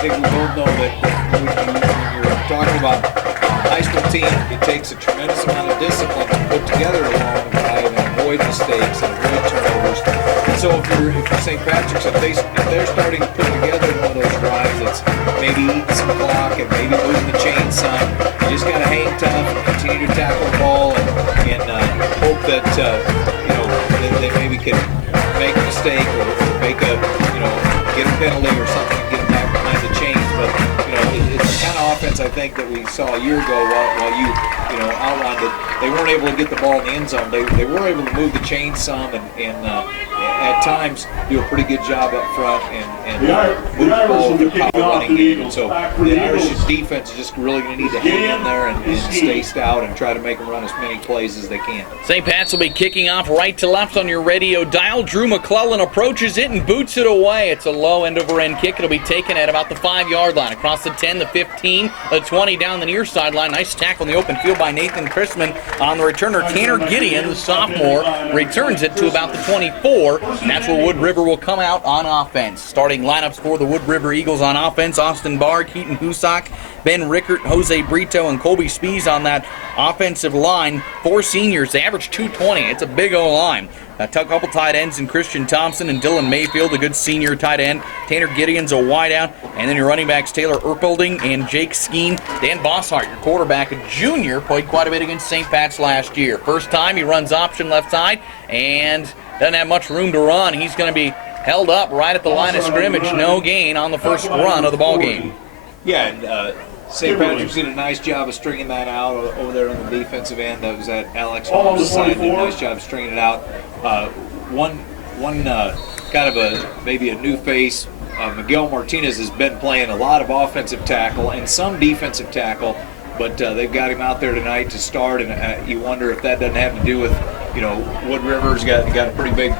think we both know that when you're talking about a high school team, it takes a tremendous amount of discipline to put together a long drive and avoid mistakes and avoid turnovers. And so if you're St. Patrick's, if they're starting to put together one of those drives that's maybe eating some clock and maybe losing the chain some, you just got to hang tough and continue to tackle the ball and hope that they maybe can make a mistake or make a get a penalty or something and get them back behind the chains. But it's the kind of offense I think that we saw a year ago while you outlined it. They weren't able to get the ball in the end zone. They were able to move the chains some and at times do a pretty good job up front and move the ball with their power running game. And so the Irish defense is just really going to need to hang in there and stay stout and try to make them run as many plays as they can. St. Pat's will be kicking off right to left on your radio dial. Drew McClellan approaches it and boots it away. It's a low end-over-end kick. It'll be taken at about the 5-yard line. Across the 10, the 15, the 20 down the near sideline. Nice tackle in the open field by Nathan Chrisman on the returner. Tanner Gideon, the sophomore, returns it to about the 24. And that's where Wood River will come out on offense. Starting lineups for the Wood River Eagles on offense: Austin Barr, Keaton Husak, Ben Rickert, Jose Brito, and Colby Spees on that offensive line. 4 seniors. They average 220. It's a big O-line. A couple tight ends in Christian Thompson and Dylan Mayfield, a good senior tight end. Tanner Gideon's a wideout. And then your running backs, Taylor Erpelding and Jake Skeen. Dan Bosshart, your quarterback, a junior, played quite a bit against St. Pat's last year. First time he runs option left side and doesn't have much room to run. He's going to be held up right at the line of scrimmage. No gain on the first run of the ball game. Yeah, and St. Patrick's did a nice job of stringing that out over there on the defensive end. That was at Alex Holmes' side. Did a nice job of stringing it out. One kind of maybe a new face. Miguel Martinez has been playing a lot of offensive tackle and some defensive tackle, but they've got him out there tonight to start, and you wonder if that doesn't have to do with, Wood River's got a pretty big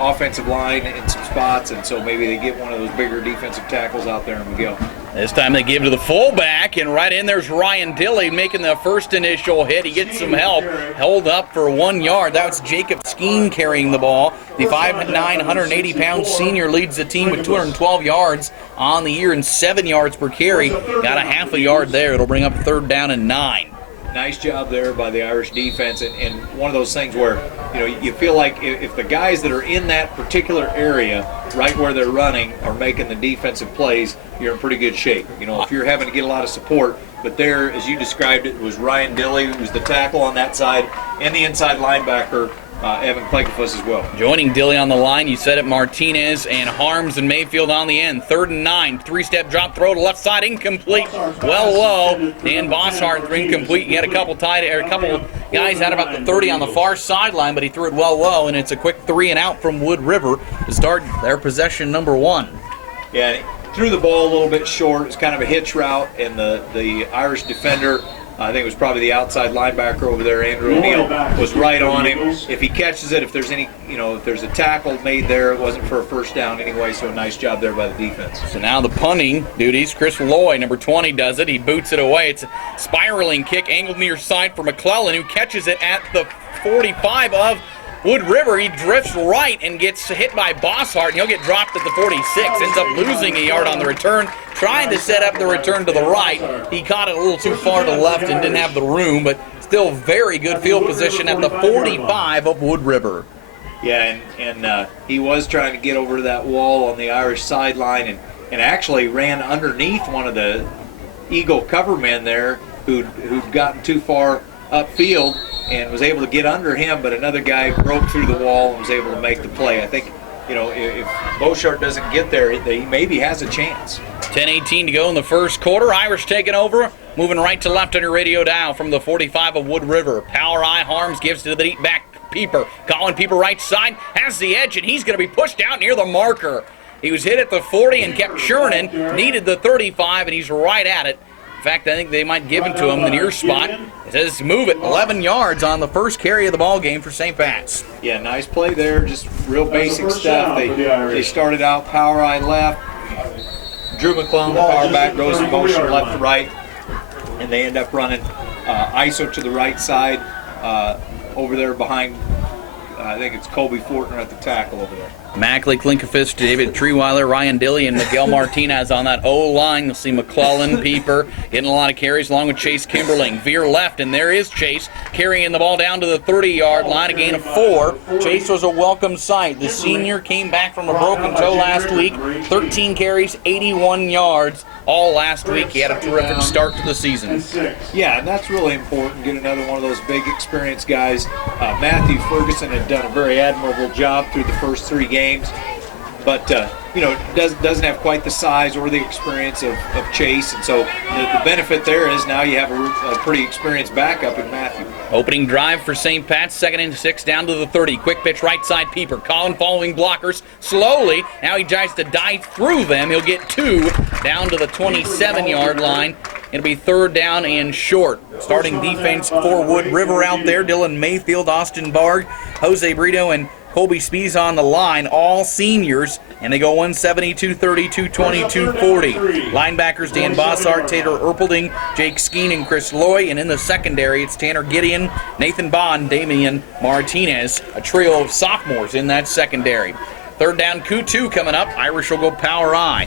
offensive line in some spots, and so maybe they get one of those bigger defensive tackles out there in Miguel. This time they give to the fullback, and right in there's Ryan Dilley making the first initial hit. He gets some help, held up for 1 yard. That was Jacob Skeen carrying the ball. The 5'9", 180-pound senior leads the team with 212 yards on the year and 7 yards per carry. Got a half a yard there. It'll bring up 3rd down and 9. Nice job there by the Irish defense, and one of those things where you feel like if the guys that are in that particular area, right where they're running, are making the defensive plays, you're in pretty good shape. If you're having to get a lot of support, but there, as you described it, was Ryan Dilley, who was the tackle on that side, and the inside linebacker, Evan Clegafus as well. Joining Dilley on the line, you said it, Martinez and Harms and Mayfield on the end. 3rd and 9, 3-step drop throw to left side, incomplete. Well low. Dan Bosshart incomplete. He had a couple guys out about the 30 on the far sideline, but he threw it well low, and it's a quick 3 and out from Wood River to start their possession number 1. Yeah, threw the ball a little bit short. It's kind of a hitch route, and the Irish defender, I think it was probably the outside linebacker over there, Andrew O'Neill, was right on him. If he catches it, if there's a tackle made there, it wasn't for a first down anyway, so a nice job there by the defense. So now the punting duties, Chris Loy, number 20, does it. He boots it away. It's a spiraling kick, angled near side for McClellan, who catches it at the 45 of Wood River. He drifts right and gets hit by Bosshart, and he'll get dropped at the 46. Ends up losing a yard on the return. Trying to set up the return to the right. He caught it a little too far to the left and didn't have the room, but still very good field position at the 45 of Wood River. Yeah, and he was trying to get over to that wall on the Irish sideline and actually ran underneath one of the Eagle cover men there who'd gotten too far upfield and was able to get under him, but another guy broke through the wall and was able to make the play. I think, if Bosshart doesn't get there, he maybe has a chance. 10:18 to go in the first quarter. Irish taking over, moving right to left on your radio dial from the 45 of Wood River. Power eye, Harms gives to the deep back Pieper. Colin Pieper right side, has the edge, and he's going to be pushed out near the marker. He was hit at the 40 and kept churning, needed the 35, and he's right at it. In fact, I think they might give it to him the near spot. It says move it, 11 yards on the first carry of the ball game for St. Pat's. Yeah, nice play there, just real basic stuff. They started out power eye left. Drew McClellan, the power back, goes in motion left to right, and they end up running ISO to the right side over there behind, I think it's Colby Fortner at the tackle over there. Mackley, Klinkefist, David Treeweiler, Ryan Dilly, and Miguel Martinez on that O-line. You'll see McClellan, Pieper getting a lot of carries along with Chase Kimberling. Veer left, and there is Chase carrying the ball down to the 30-yard line, a gain of 4. Chase was a welcome sight. The senior came back from a broken toe last week, 13 carries, 81 yards, all last week. He had a terrific start to the season. Yeah, and that's really important. Get another one of those big experienced guys. Matthew Ferguson had done a very admirable job through the first 3 games, but doesn't have quite the size or the experience of Chase, and so the benefit there is now you have a pretty experienced backup in Matthew. Opening drive for St. Pat's, 2nd and 6 down to the 30. Quick pitch right side, Pieper. Collin following blockers slowly. Now he tries to dive through them. He'll get 2 down to the 27-yard line. It'll be 3rd down and short. Starting defense for Wood River out there. Dylan Mayfield, Austin Barg, Jose Brito, and Colby Spees on the line, all seniors, and they go 172, 32, 22, 40. Linebackers Dan Bossart, Taylor Erpelding, Jake Skeen, and Chris Loy. And in the secondary, it's Tanner Gideon, Nathan Bond, Damian Martinez, a trio of sophomores in that secondary. 3rd down, Q2 coming up. Irish will go power I.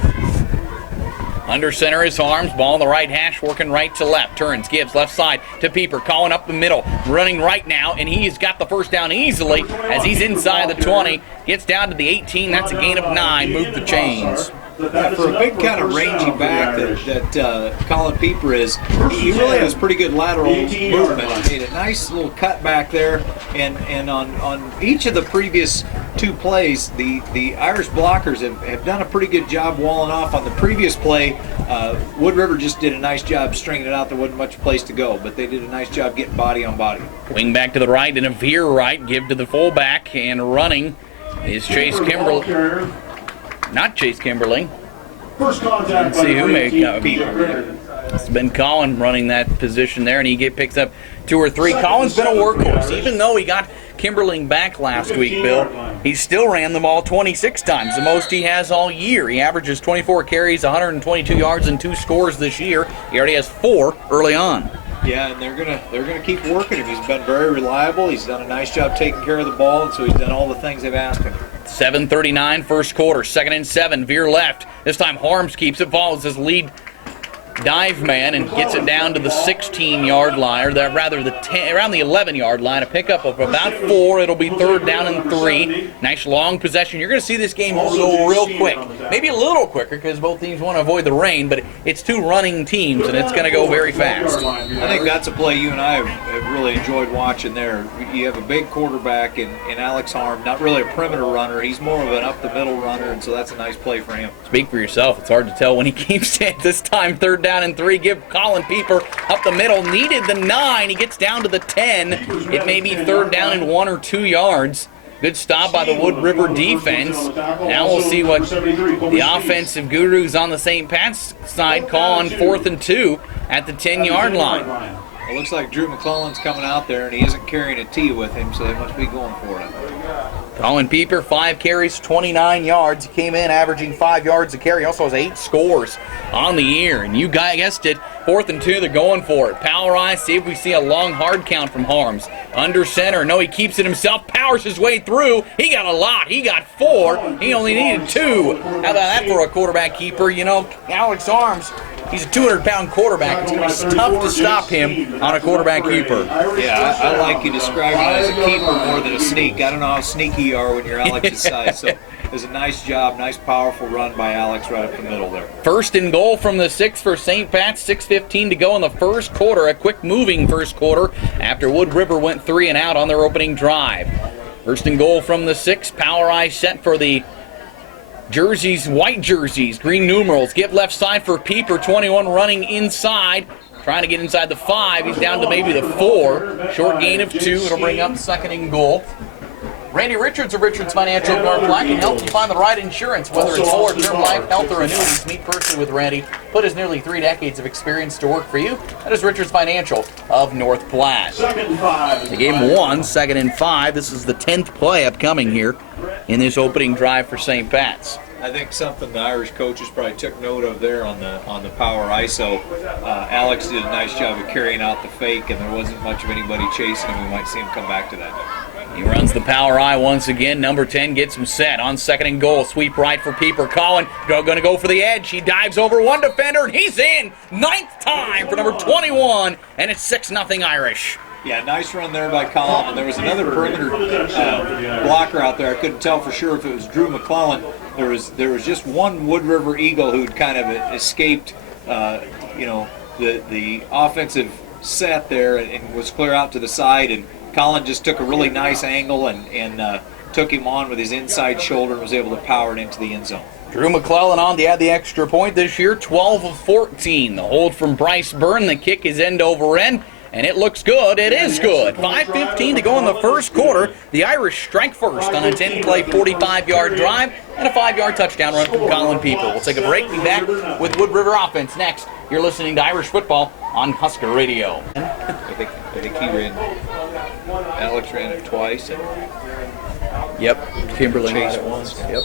Under center is Arms, ball on the right hash, working right to left. Turns, gives left side to Pieper, calling up the middle, running right now, and he's got the first down easily as he's inside the 20, gets down to the 18. That's a gain of 9. Move the chains. Yeah, for a big kind of rangy back that Colin Pieper is, he really has pretty good lateral movement. He made a nice little cut back there, and on each of the previous 2 plays, the Irish blockers have done a pretty good job walling off. On the previous play, Wood River just did a nice job stringing it out. There wasn't much place to go, but they did a nice job getting body on body. Wing back to the right and a veer right, give to the fullback, and running is Chase Kimberling. Not Chase Kimberling. First contact. Let's see who made it's been Colin running that position there, and he picks up 2 or 3. Colin's been a workhorse. Even though he got Kimberling back last week, Bill, he still ran the ball 26 times, the most he has all year. He averages 24 carries, 122 yards, and 2 scores this year. He already has 4 early on. Yeah, and they're gonna keep working him. He's been very reliable. He's done a nice job taking care of the ball, and so he's done all the things they've asked him. 7:39 first quarter, 2nd and 7, veer left. This time Harms keeps it, follows his lead dive man and gets it down to the 16-yard line, or around the 11-yard line. A pickup of about 4. It'll be 3rd down and 3. Nice long possession. You're going to see this game go real quick. Maybe a little quicker because both teams want to avoid the rain, but it's 2 running teams, and it's going to go very fast. I think that's a play you and I have really enjoyed watching there. You have a big quarterback in Alex Harm, not really a perimeter runner. He's more of an up-the-middle runner, and so that's a nice play for him. Speak for yourself. It's hard to tell when he keeps it. This time, 3rd down and 3. Give Colin Pieper up the middle. Needed the 9. He gets down to the 10. It may be 3rd down and 1 or 2 yards. Good stop by the Wood River defense. Now we'll see what the offensive gurus on the St. Pat's side call on 4th and 2 at the 10-yard line. It looks like Drew McClellan's coming out there, and he isn't carrying a tee with him, so they must be going for it. Colin Pieper, 5 carries, 29 yards. He came in averaging 5 yards a carry. He also has 8 scores on the year. And you guessed it, 4th and 2, they're going for it. Power I, see if we see a long hard count from Harms. Under center, no, he keeps it himself, powers his way through. He got a lot. He got 4. He only needed 2. How about that for a quarterback keeper? You know, Alex Harms, he's a 200-pound quarterback. It's going to be tough to stop him on a quarterback keeper. Yeah, I like you describing him as a keeper more than a sneak. I don't know how sneaky you are when you're Alex's size. So it was a nice job, nice powerful run by Alex right up the middle there. 1st and goal from the 6 for St. Pat's, 6:15 to go in the first quarter. A quick moving first quarter after Wood River went 3 and out on their opening drive. 1st and goal from the 6. Power eye set for the jerseys, white jerseys, green numerals. Give left side for Pieper, 21 running inside. Trying to get inside the 5. He's down to maybe the 4. Short gain of 2. It'll bring up 2nd and goal. Randy Richards of Richards Financial of North Platte can help you find the right insurance, whether it's whole or term life, health, or annuities. Meet personally with Randy. Put his nearly 3 decades of experience to work for you. That is Richards Financial of North Platte. The game 1, 2nd and 5. This is the 10th play upcoming here in this opening drive for St. Pat's. I think something the Irish coaches probably took note of there on the power ISO. Alex did a nice job of carrying out the fake, and there wasn't much of anybody chasing him. We might see him come back to that. He runs the power I once again. Number 10 gets him set on 2nd and goal. Sweep right for Pieper. Collin going to go for the edge. He dives over one defender, and he's in. 9th time for number 21, and it's 6-0 Irish. Yeah, nice run there by Collin. And there was another perimeter blocker out there. I couldn't tell for sure if it was Drew McClellan. There was just one Wood River Eagle who'd kind of escaped, the offensive set there and was clear out to the side. And Collin just took a really nice angle and took him on with his inside shoulder and was able to power it into the end zone. Drew McClellan on to add the extra point this year, 12 of 14. The hold from Bryce Byrne. The kick is end over end. And it looks good. It is good. 5:15 to go in the first quarter. The Irish strike first on a 10-play, 45-yard drive and a 5-yard touchdown run from Collin Pieper. We'll take a break. Be back with Wood River offense next. You're listening to Irish football on Husker Radio. I think he ran. Alex ran it twice. And yep. Kimberly Chase ran it once. Yep.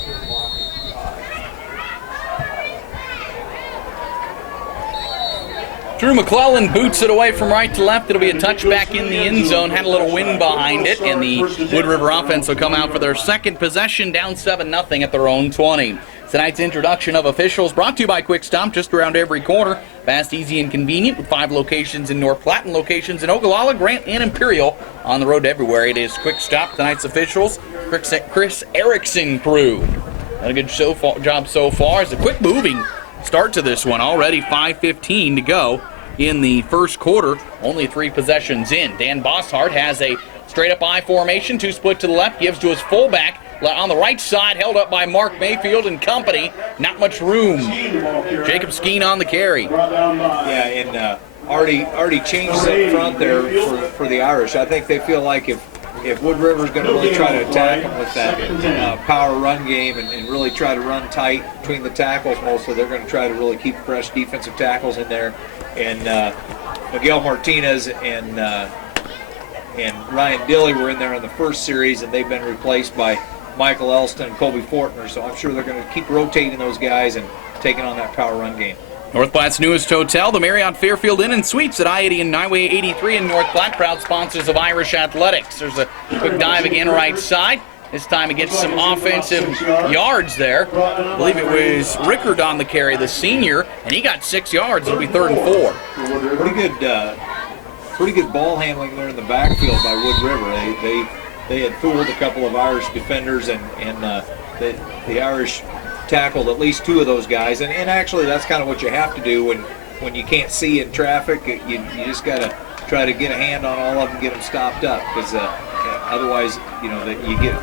Drew McClellan boots it away from right to left. It'll be a touchback in the end zone. Had a little wind behind it, and the Wood River offense will come out for their second possession, down 7-0 at their own 20. Tonight's introduction of officials brought to you by Quick Stop, just around every corner. Fast, easy, and convenient with 5 locations in North Platte and locations in Ogallala, Grant, and Imperial. On the road everywhere, it is Quick Stop. Tonight's officials, Chris Erickson crew. Done a good job so far. It's a quick moving start to this one. Already 5:15 to go in the first quarter. Only 3 possessions in. Dan Bosshart has a straight-up I formation. 2 split to the left. Gives to his fullback. On the right side, held up by Mark Mayfield and company. Not much room. Jacob Skeen on the carry. Yeah, and already changed up front there for the Irish. I think they feel like if Wood River's going to really try to attack them with that power run game and really try to run tight between the tackles mostly, they're going to try to really keep fresh defensive tackles in there. And Miguel Martinez and Ryan Dilley were in there in the first series, and they've been replaced by Michael Elston and Colby Fortner. So I'm sure they're going to keep rotating those guys and taking on that power run game. North Platte's newest hotel, the Marriott Fairfield Inn and Suites at I-80 and Highway 83 in North Platte, proud sponsors of Irish athletics. There's a quick dive again right side. This time it gets some offensive yards there. I believe it was Rickard on the carry, the senior, and he got 6 yards. It'll be 3rd and 4. Pretty good ball handling there in the backfield by Wood River. They had fooled a couple of Irish defenders, and the Irish tackled at least 2 of those guys. And actually, that's kind of what you have to do when you can't see in traffic. You just got to try to get a hand on all of them, get them stopped up, because otherwise, you get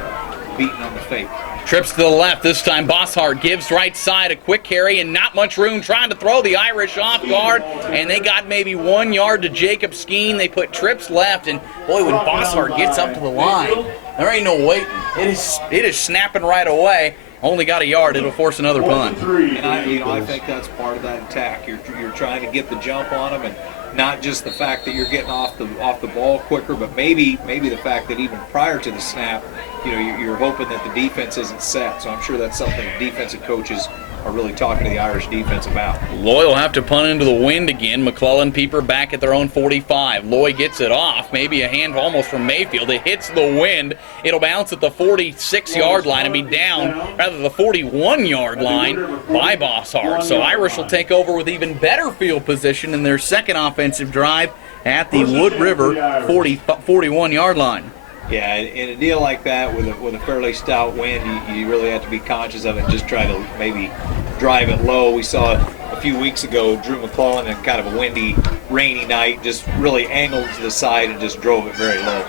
beaten on the fake. Trips to the left. This time Bosshart gives right side a quick carry and not much room, trying to throw the Irish off guard, and they got maybe 1 yard to Jacob Skeen. They put trips left, and boy, when Bosshart gets up to the line, there ain't no waiting. It is snapping right away. Only got a yard. It'll force another punt. And I think that's part of that attack. You're trying to get the jump on them, and not just the fact that you're getting off the ball quicker, but maybe the fact that even prior to the snap, you're hoping that the defense isn't set. So I'm sure that's something defensive coaches are really talking to the Irish defense about. Loy will have to punt into the wind again. McClellan Pieper back at their own 45. Loy gets it off. Maybe a hand almost from Mayfield. It hits the wind. It'll bounce at the 46-yard line and be down, rather the 41-yard line by Bosshart. So Irish will take over with even better field position in their second offensive drive at the Wood River 41-yard line. Yeah, in a deal like that with a fairly stout wind, you really have to be conscious of it and just try to maybe drive it low. We saw a few weeks ago Drew McClellan in kind of a windy, rainy night just really angled to the side and just drove it very low.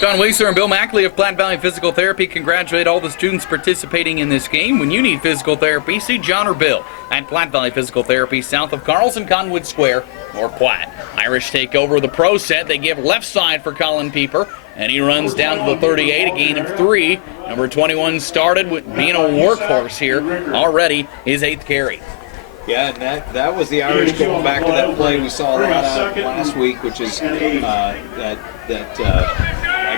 John Weiser and Bill Mackley of Platte Valley Physical Therapy congratulate all the students participating in this game. When you need physical therapy, see John or Bill at Platte Valley Physical Therapy, south of Carlson Conwood Square, North Platte. Irish take over the pro set. They give left side for Collin Pieper, and he runs down to the 38, a gain of 3. Number 21 started with being a workhorse here. Already his 8th carry. Yeah, and that was the Irish going back to that play we saw that last week, which is I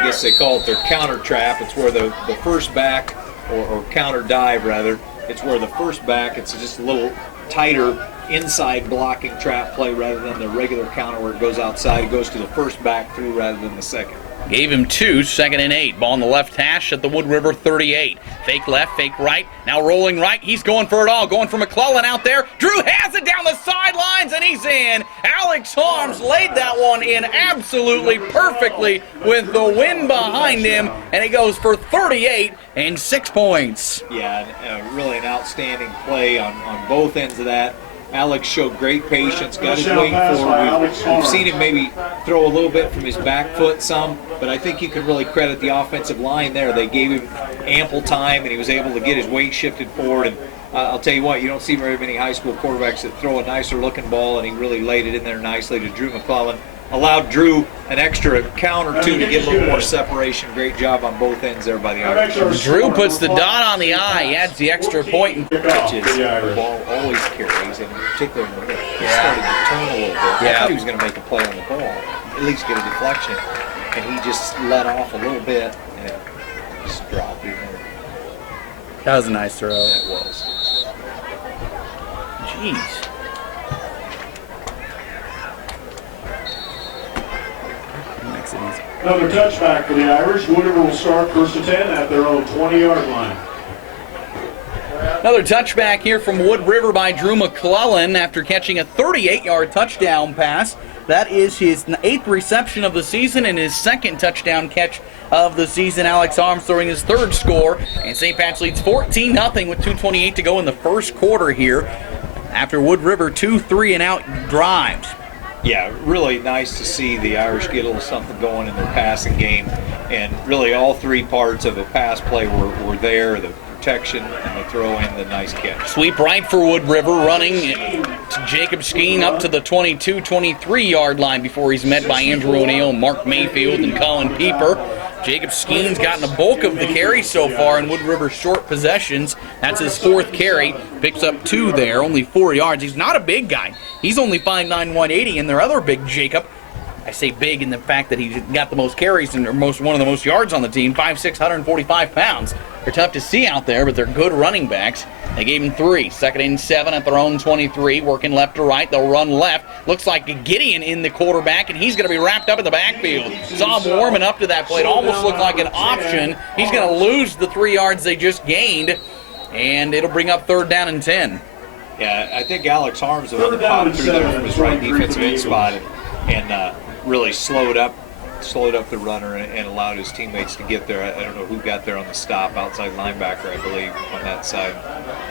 guess they call it their counter trap. It's where the first back, or counter dive rather, it's where the first back, it's just a little tighter inside blocking trap play rather than the regular counter where it goes outside. It goes to the first back through rather than the second. Gave him 2, 2nd and 8. Ball in the left hash at the Wood River 38. Fake left, fake right. Now rolling right. He's going for it all. Going for McClellan out there. Drew has it down the sidelines, and he's in. Alex Harms laid that one in absolutely perfectly with the wind behind him, and he goes for 38 and 6 points. Yeah, really an outstanding play on both ends of that. Alex showed great patience, got his weight forward. We've seen him maybe throw a little bit from his back foot some, but I think you can really credit the offensive line there. They gave him ample time, and he was able to get his weight shifted forward. And I'll tell you what, you don't see very many high school quarterbacks that throw a nicer looking ball, and he really laid it in there nicely to Drew McClellan. Allowed Drew an extra count or two to get a little more separation. Great job on both ends there by the Irish. Drew puts the dot on the I. He adds the extra point. And pitches, the ball always carries, and in particular when he started to turn a little bit. I thought he was going to make a play on the ball, at least get a deflection, and he just let off a little bit and just dropped it. That was a nice throw. That was. Jeez. Another touchback for the Irish. Wood River will start 1st and 10 at their own 20-yard line. Another touchback here from Wood River by Drew McClellan after catching a 38-yard touchdown pass. That is his 8th reception of the season and his 2nd touchdown catch of the season. Alex Harms throwing his 3rd score, and St. Pat's leads 14-0 with 2:28 to go in the first quarter here after Wood River 2 3-and-out drives. Yeah, really nice to see the Irish get a little something going in their passing game, and really all 3 parts of a pass play were there, the protection and the throw and the nice catch. Sweep right for Wood River, running to Jacob Skeen up to the 22-23 yard line before he's met by Andrew O'Neill, Mark Mayfield, and Colin Pieper. Jacob Skeen's gotten the bulk of the carry so far in Wood River's short possessions. That's his 4th carry. Picks up 2 there, only 4 yards. He's not a big guy. He's only 5'9", 180, and their other big Jacob, I say big in the fact that he's got the most carries and one of the most yards on the team, 5'6", 145 pounds. They're tough to see out there, but they're good running backs. They gave him 3. 2nd and 7 at their own 23, working left to right. They'll run left. Looks like Gideon in the quarterback, and he's going to be wrapped up in the backfield. Saw him warming up to that play. It almost looked like an option. He's going to lose the 3 yards they just gained, and it'll bring up 3rd down and 10. Yeah, I think Alex Harms the one that popped through there from his right defensive end spot and really slowed up the runner and allowed his teammates to get there. I don't know who got there on the stop, outside linebacker, I believe, on that side.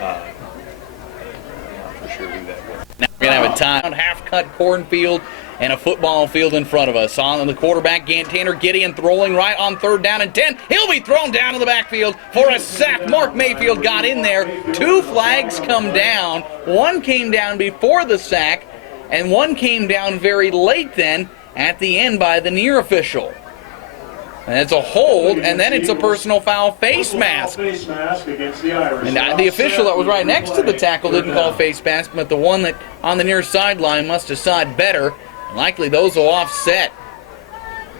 I'm not for sure who that was. Now we're going to have a time half-cut cornfield and a football field in front of us. On the quarterback, Tanner Gideon throwing right on 3rd down and 10. He'll be thrown down in the backfield for a sack. Mark Mayfield got in there. 2 flags come down. 1 came down before the sack, and 1 came down very late then at the end by the near official. And it's a hold, and then it's a personal foul face mask. And the official that was right next to the tackle didn't call face mask, but the one that on the near sideline must have saw it better. Likely those will offset.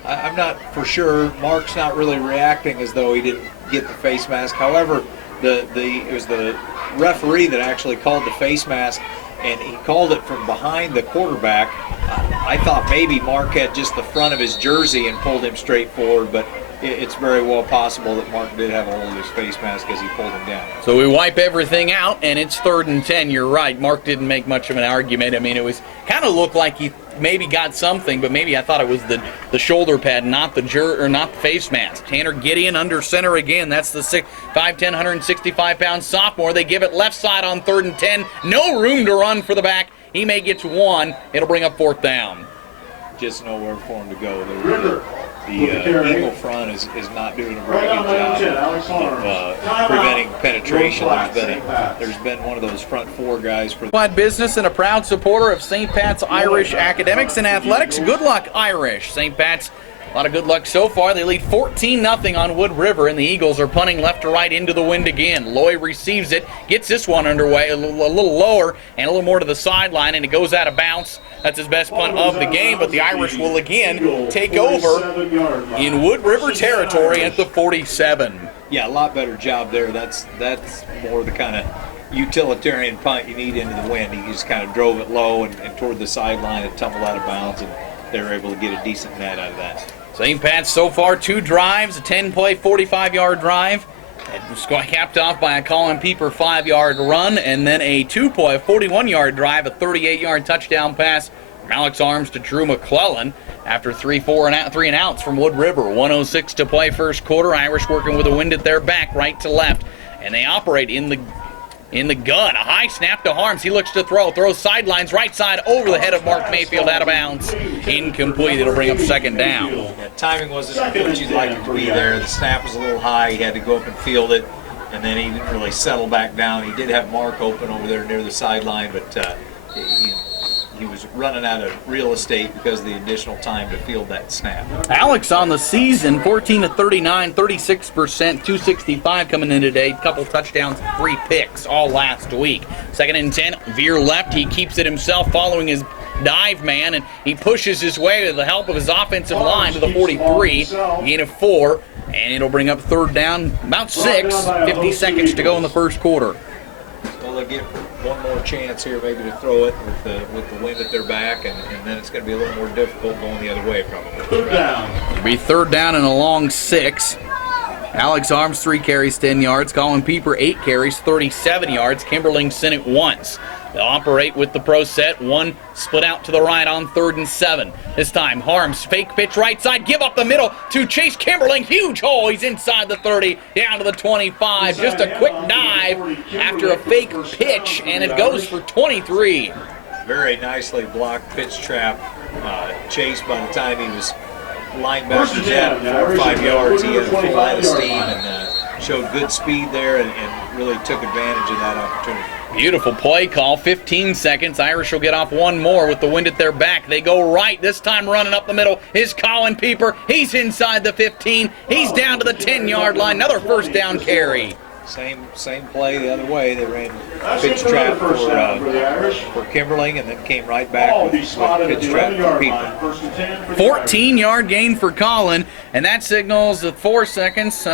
I'm not for sure. Mark's not really reacting as though he didn't get the face mask. However, it was the referee that actually called the face mask, and he called it from behind the quarterback. I thought maybe Mark had just the front of his jersey and pulled him straight forward, but it's very well possible that Mark did have a hold of his face mask as he pulled him down. So we wipe everything out, and it's 3rd and 10. You're right. Mark didn't make much of an argument. I mean, it was kind of looked like he maybe got something, but maybe I thought it was the shoulder pad, not the face mask. Tanner Gideon under center again. That's the 5'10", 165-pound sophomore. They give it left side on 3rd and 10. No room to run for the back. He may get to 1. It'll bring up 4th down. Just nowhere for him to go. The Eagle front is not doing a very good job of preventing penetration. There's been one of those front 4 guys for business and a proud supporter of St. Pat's Irish Academics and Athletics. Good luck, Irish. St. Pat's, a lot of good luck so far. They lead 14-0 on Wood River, and the Eagles are punting left to right into the wind again. Loy receives it, gets this one underway a little lower and a little more to the sideline, and it goes out of bounds. That's his best punt of the game, but the Irish will again take over in Wood River territory at the 47. Yeah, a lot better job there. That's more the kind of utilitarian punt you need into the wind. He just kind of drove it low and toward the sideline. It tumbled out of bounds, and they were able to get a decent net out of that. St. Pat's so far 2 drives, a 10-play, 45-yard drive. It was capped off by a Colin Pieper 5-yard run, and then a 2-play, 41-yard drive, a 38-yard touchdown pass from Alex Arms to Drew McClellan after 3 and outs from Wood River. 1:06 to play first quarter. Irish working with a wind at their back, right to left, and they operate in the gun. A high snap to Harms. He looks to throws sidelines, right side over the head of Mark Mayfield, out of bounds. Incomplete. It'll bring up second down. Yeah, timing wasn't what you'd like it to be there. The snap was a little high. He had to go up and field it, and then he didn't really settle back down. He did have Mark open over there near the sideline, but he was running out of real estate because of the additional time to field that snap. Alex on the season, 14-39, 36%, 265 coming in today. Couple touchdowns, 3 picks all last week. 2nd and 10, veer left. He keeps it himself following his dive man, and he pushes his way with the help of his offensive line to the 43, gain of 4, and it'll bring up 3rd down, about 6, 50 seconds to go in the first quarter. Well, they'll get one more chance here maybe to throw it with the wind at their back, and then it's going to be a little more difficult going the other way probably. 3rd down. It'll be 3rd down and a long 6. Alex Arms, 3 carries, 10 yards. Colin Pieper, 8 carries, 37 yards. Kimberling sent it once. They'll operate with the pro set. 1 split out to the right on 3rd and 7. This time, Harms, fake pitch right side, give up the middle to Chase Kimberling. Huge hole. He's inside the 30, down to the 25. Just a quick dive after a fake pitch, and it goes for 23. Very nicely blocked pitch trap. Chase, by the time he was lined back to that 4 or 5 yards, he had a full line of steam and showed good speed there and really took advantage of that opportunity. Beautiful play call, 15 seconds. Irish will get off one more with the wind at their back. They go right, this time running up the middle is Colin Pieper. He's inside the 15. He's down to the 10-yard line. Another 1st down carry. Same play the other way. They ran pitch trap for Kimberling and then came right back with pitch trap for Pieper. 14-yard gain for Colin, and that signals the 4 seconds.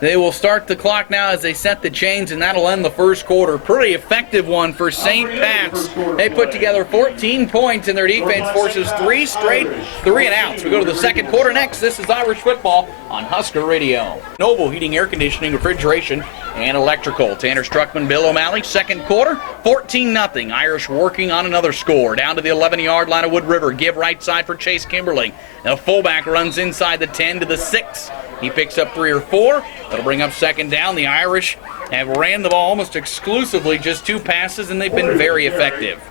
They will start the clock now as they set the chains, and that'll end the first quarter. Pretty effective one for St. Pat's. They put together 14 points, and their defense forces 3 straight 3 and outs. We go to the second quarter next. This is Irish football on Husker Radio. Noble Heating, Air Conditioning, Refrigeration, and Electrical. Tanner Struckman, Bill O'Malley. Second quarter, 14-0. Irish working on another score. Down to the 11-yard line of Wood River. Give right side for Chase Kimberling. Now fullback runs inside the 10 to the 6. He picks up 3 or 4. That'll bring up 2nd down. The Irish have ran the ball almost exclusively, just 2 passes, and they've been very effective.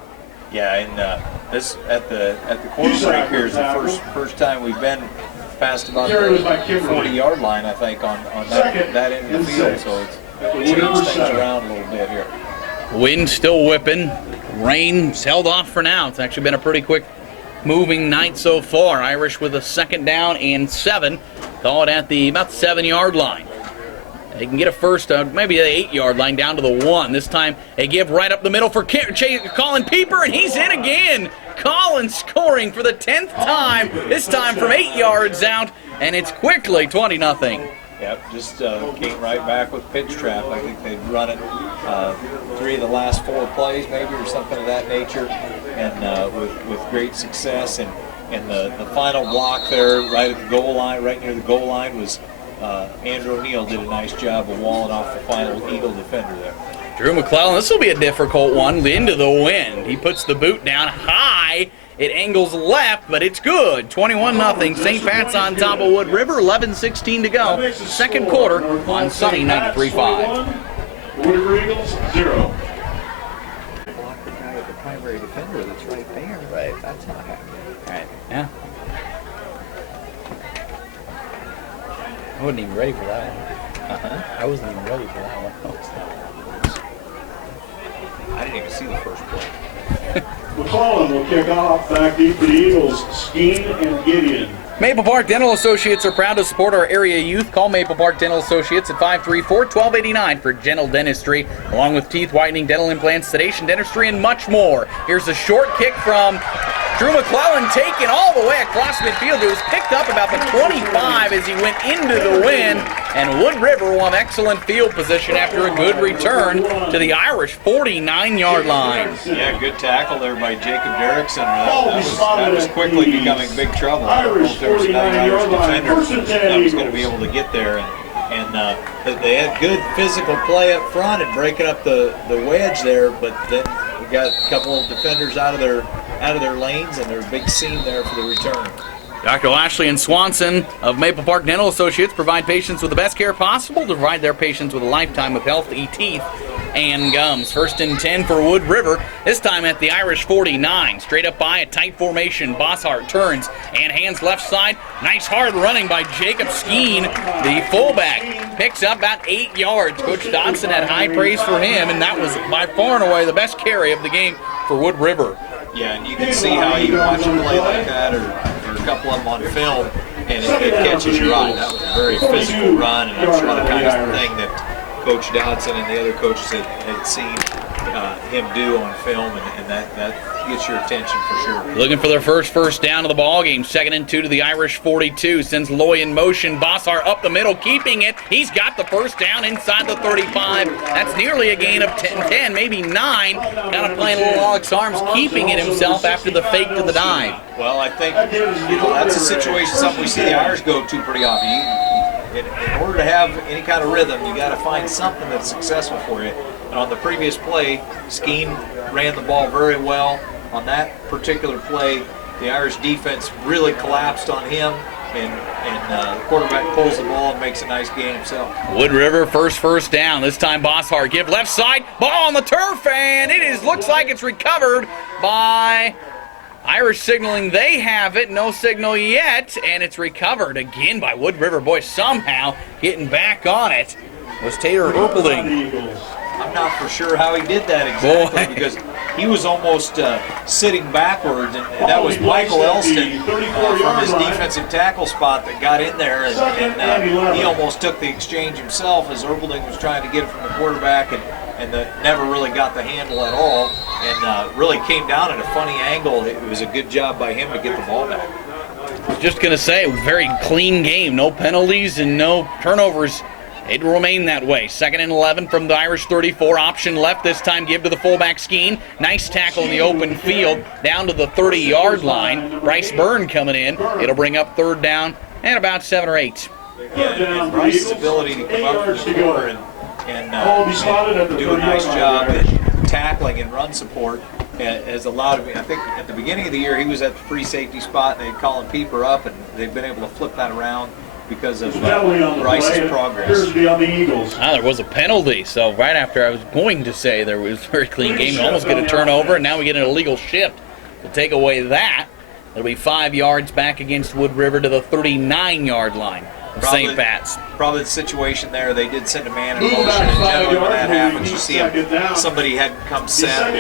Yeah, and this at the quarter break here is the first time we've been past about the 40-yard line, I think, on that end of the field. So it's changed things around a little bit here. Wind still whipping. Rain's held off for now. It's actually been a pretty quick moving night so far. Irish with a 2nd down and 7. Call it at the about 7-yard line. They can get a first, maybe the 8-yard line down to the 1. This time they give right up the middle for Colin Pieper, and he's in again. Colin scoring for the 10th time, this time from 8 yards out, and it's quickly 20-0. Yep, just came right back with pitch trap. I think they'd run it 3 of the last 4 plays maybe or something of that nature, and with great success. And the final block there right at the goal line, right near the goal line, was Andrew O'Neill did a nice job of walling off the final Eagle defender there. Drew McClellan, this will be a difficult one. Into the wind. He puts the boot down high. It angles left, but it's good. 21-0. St. Pat's on top of Wood River. 11:16 to go. Second quarter on Sunny 93.5. Wood River Eagles 0. Block the guy at the primary defender that's right there. Right, that's not happening. Right, yeah. I wasn't even ready for that one. I wasn't even ready for that one. I didn't even see the first play. McClellan will kick off. Back deep for the Eagles, Skeen and Gideon. Maple Park Dental Associates are proud to support our area youth. Call Maple Park Dental Associates at 534-1289 for dental dentistry, along with teeth whitening, dental implants, sedation dentistry, and much more. Here's a short kick from Drew McClellan taken all the way across midfield. It was picked up about the 25 as he went into the wind, and Wood River will have excellent field position after a good return to the Irish 49-yard line. Yeah, good tackle there by Jacob Derrickson. That was quickly becoming big trouble. I don't know if there was another Irish defender that was going to be able to get there. And they had good physical play up front and breaking up the wedge there, but then we got a couple of defenders out of their lanes, and there's a big seam there for the return. Dr. Lashley and Swanson of Maple Park Dental Associates provide patients with the best care possible to provide their patients with a lifetime of healthy teeth and gums. 1st and 10 for Wood River, this time at the Irish 49. Straight up by a tight formation. Bosshart turns and hands left side. Nice hard running by Jacob Skeen, the fullback. Picks up about 8 yards. Coach Dodson had high praise for him, and that was by far and away the best carry of the game for Wood River. Yeah, and you can see how you watch a play like that, or a couple of them on film, and it catches your eye. That was a very physical run, and I'm sure the kind of thing that Coach Dodson and the other coaches had seen him do on film, and that gets your attention for sure. Looking for their first down of the ball game. 2nd and 2 to the Irish 42. Sends Loy in motion. Bossart up the middle, keeping it. He's got the first down inside the 35. That's nearly a gain of 10, maybe 9. Kind of playing a little Alex Arms, keeping it himself after the fake to the dive. Well, I think that's a situation, something we see the Irish go to pretty often. In order to have any kind of rhythm, you got to find something that's successful for you. And on the previous play, Skeen ran the ball very well. On that particular play, the Irish defense really collapsed on him, and the quarterback pulls the ball and makes a nice gain himself. Wood River first down. This time Bosshart give left side, ball on the turf, and looks like it's recovered by Irish signaling they have it. No signal yet, and it's recovered again by Wood River. Boy, somehow getting back on it was Taylor Erpelding. I'm not for sure how he did that exactly, because he was almost sitting backwards, and that was Michael Elston from his defensive tackle spot that got in there, and he almost took the exchange himself as Erpelding was trying to get it from the quarterback, and never really got the handle at all, and really came down at a funny angle. It was a good job by him to get the ball back. I was just going to say, very clean game. No penalties and no turnovers. It will remain that way. 2nd and 11 from the Irish 34. Option left this time, give to the fullback Skeen. Nice tackle in the open field down to the 30-yard line. Bryce Byrne coming in. It'll bring up 3rd down and about 7 or 8. Yeah, and Bryce's ability to come up from the corner and do a nice job at tackling and run support has allowed him. I think at the beginning of the year he was at the free safety spot, and they'd call him Peeper up, and they've been able to flip that around because of Bryce's progress. There was a penalty, so right after I was going to say there was a very clean game, you almost get a turnover, and now we get an illegal shift. We'll take away that. It'll be 5 yards back against Wood River to the 39-yard line of St. Pat's. Probably the situation there, they did send a man in motion, and generally when that happens, you see somebody hadn't come set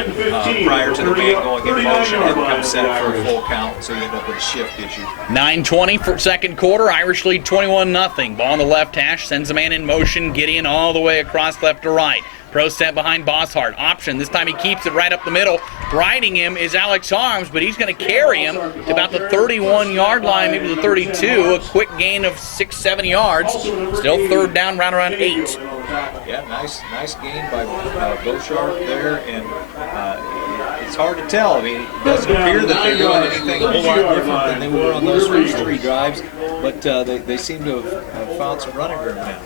prior to the man going in motion, hadn't come set for a full count, so you end up with a shift issue. 9:20 for 2nd quarter, Irish lead 21-0. Ball on the left hash, sends a man in motion, Gideon all the way across left to right. Pro set behind Bosshart. Option. This time he keeps it right up the middle. Riding him is Alex Arms, but he's going to carry him to about the 31-yard line, maybe the 32. A quick gain of 6-7 yards. Still 3rd down, right around 8. Yeah, nice gain by Bosshart there, and it's hard to tell. I mean, it doesn't appear that they're doing anything a whole lot different than they were on those first 3 drives, but they seem to have found some running room now.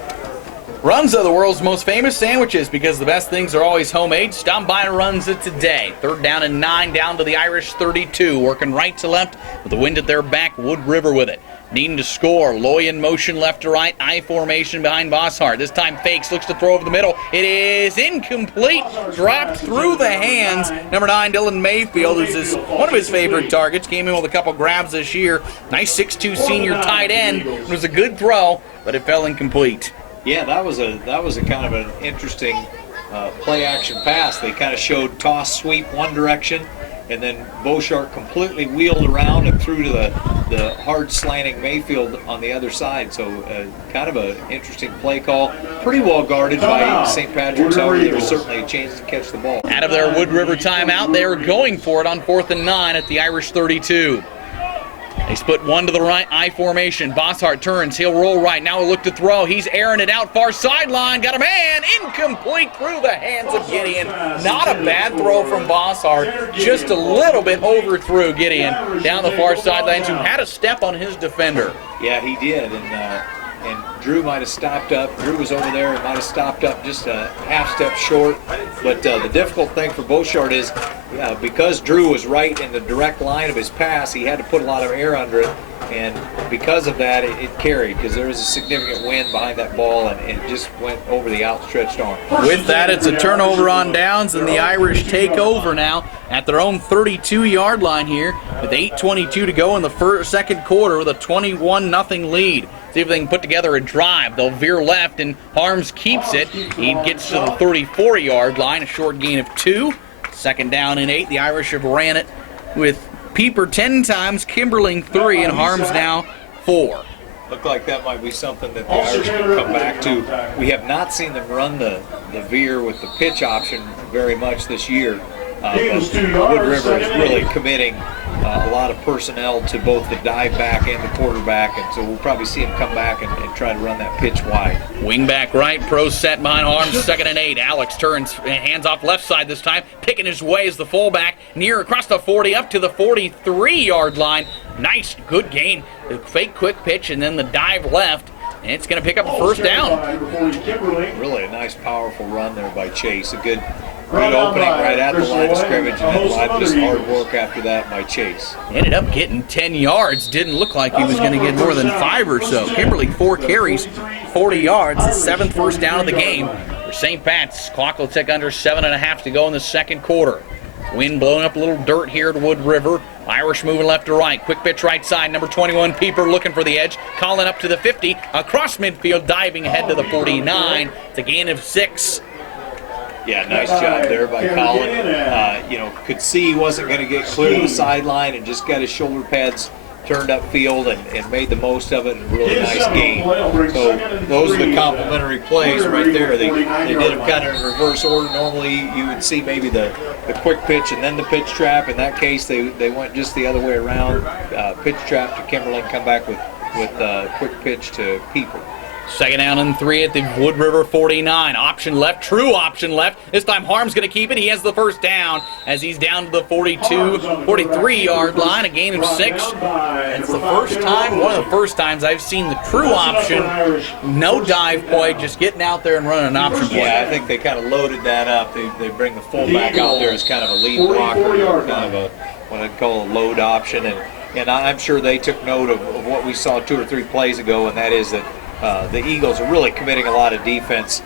Runs are the world's most famous sandwiches because the best things are always homemade. Stop by Runza today. 3rd down and 9 down to the Irish 32. Working right to left with the wind at their back. Wood River with it. Needing to score. Loy in motion left to right. I formation behind Bosshart. This time fakes. Looks to throw over the middle. It is incomplete. Dropped through the hands. Number 9, Dylan Mayfield, is one of his favorite targets. Came in with a couple grabs this year. Nice 6'2 senior tight end. It was a good throw, but it fell incomplete. Yeah, that was a kind of an interesting play-action pass. They kind of showed toss sweep one direction, and then Beauchart completely wheeled around and threw to the hard slanting Mayfield on the other side. So kind of an interesting play call. Pretty well guarded by St. Patrick's. However, there was certainly a chance to catch the ball. Out of their Wood River timeout, they are going for it on 4th and 9 at the Irish 32. They split one to the right, I formation. Bosshart turns, he'll roll right. Now he'll look to throw. He's airing it out far sideline. Got a man, incomplete through the hands of Gideon. Not a bad throw from Bosshart, just a little bit overthrew Gideon down the far sidelines, who had a step on his defender. Yeah, he did, and Drew might have stopped up. Drew was over there and might have stopped up just a half step short. But the difficult thing for Beauchart is because Drew was right in the direct line of his pass, he had to put a lot of air under it. And because of that, it carried, because there was a significant wind behind that ball, and it just went over the outstretched arm. With that, it's a turnover on downs, and the Irish take over now at their own 32-yard line here with 8:22 to go in the second quarter with a 21-0 lead. See if they can put together a drive. They'll veer left, and Harms keeps it. He gets to the 34-yard line, a short gain of 2. Second down and 8. The Irish have ran it with Pieper 10 times, Kimberling 3, and Harms now 4. Look like that might be something that the Irish can come back to. We have not seen them run the veer with the pitch option very much this year. But Wood River is really committing a lot of personnel to both the dive back and the quarterback, and so we'll probably see him come back and try to run that pitch wide. Wing back right, pro set behind Harms, 2nd and 8. Alex turns, hands off left side this time, picking his way as the fullback, near across the 40, up to the 43-yard line. Nice, good gain. The fake quick pitch and then the dive left, and it's going to pick up a first down. Really a nice, powerful run there by Chase. A good opening right at the line of scrimmage, and then a lot of just hard work after that by Chase. Ended up getting 10 yards. Didn't look like he was going to get more than 5 or so. Kimberly, 4 carries, 40 yards, the 7th first down of the game for St. Pat's. Clock will tick under 7.5 to go in the second quarter. Wind blowing up a little dirt here at Wood River. Irish moving left to right. Quick pitch right side. Number 21, Pieper looking for the edge. Calling up to the 50. Across midfield, diving ahead to the 49. It's a gain of 6. Yeah, nice job there by Colin. Could see he wasn't going to get clear to the sideline and just got his shoulder pads turned upfield and made the most of it. And really nice game. So those are the complimentary plays right there. They did them kind of in reverse order. Normally you would see maybe the quick pitch and then the pitch trap. In that case, they went just the other way around. Pitch trap to Kimberling, come back with quick pitch to Pieper. Second down and 3 at the Wood River 49. Option left, true option left. This time Harm's going to keep it. He has the first down as he's down to the 43-yard line, a gain of 6. It's the first time, one of the first times I've seen the true option, no dive play, just getting out there and running an option play. Yeah, I think they kind of loaded that up. They bring the fullback out there as kind of a lead blocker, kind of a what I'd call a load option. And I'm sure they took note of what we saw 2 or 3 plays ago, and that is that the Eagles are really committing a lot of defense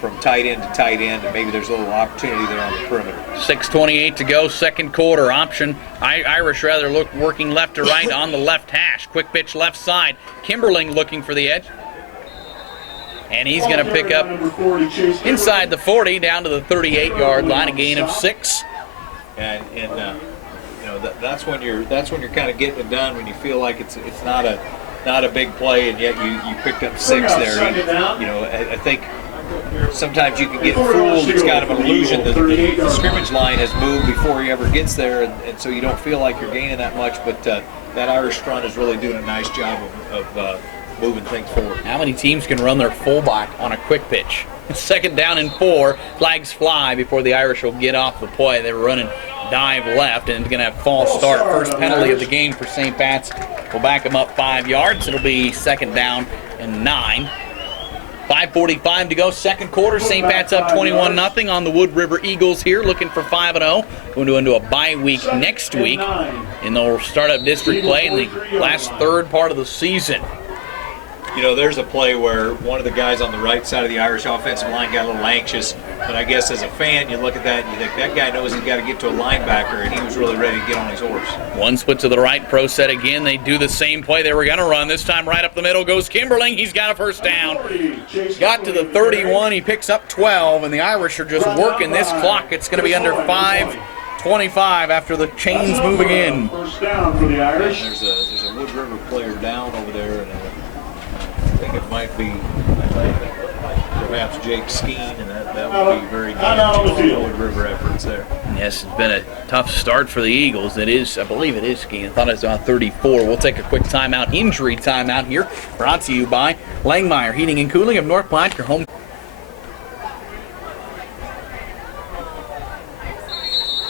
from tight end to tight end, and maybe there's a little opportunity there on the perimeter. 6:28 to go, second quarter. Option, Irish rather working left to right on the left hash. Quick pitch left side. Kimberling looking for the edge. And he's going to pick up inside the 40 down to the 38-yard line, a gain of 6. And that's when you're kind of getting it done, when you feel like it's not a big play, and yet you picked up 6 there. I think sometimes you can get fooled. It's kind of an illusion that the scrimmage line has moved before he ever gets there, and so you don't feel like you're gaining that much. But that Irish front is really doing a nice job of moving things forward. How many teams can run their fullback on a quick pitch? Second down and 4. Flags fly before the Irish will get off the play. They were running dive left, and it's going to have false start. First penalty of the game for St. Pat's. We'll back them up 5 yards. It'll be second down and 9. 5:45 to go, second quarter. St. Pat's up 21-0 on the Wood River Eagles here, looking for 5-0. Going into a bye week next week, and they'll start up district play in the last third part of the season. There's a play where one of the guys on the right side of the Irish offensive line got a little anxious, but I guess as a fan, you look at that and you think, that guy knows he's got to get to a linebacker, and he was really ready to get on his horse. One split to the right, pro set again. They do the same play they were going to run. This time right up the middle goes Kimberling. He's got a first down. Got to the 31. He picks up 12, and the Irish are just working this clock. It's going to be under 5 25 after the chains move again. First down for the Irish. There's a Wood River player down over there, and I think it might be perhaps Jake Skeen, and that would be very damaging for the Wood River efforts there. Yes, it's been a tough start for the Eagles. It is, I believe it is Skeen. I thought it was on 34. We'll take a quick timeout, injury timeout here, brought to you by Langmeyer Heating and Cooling of North Platte, your home.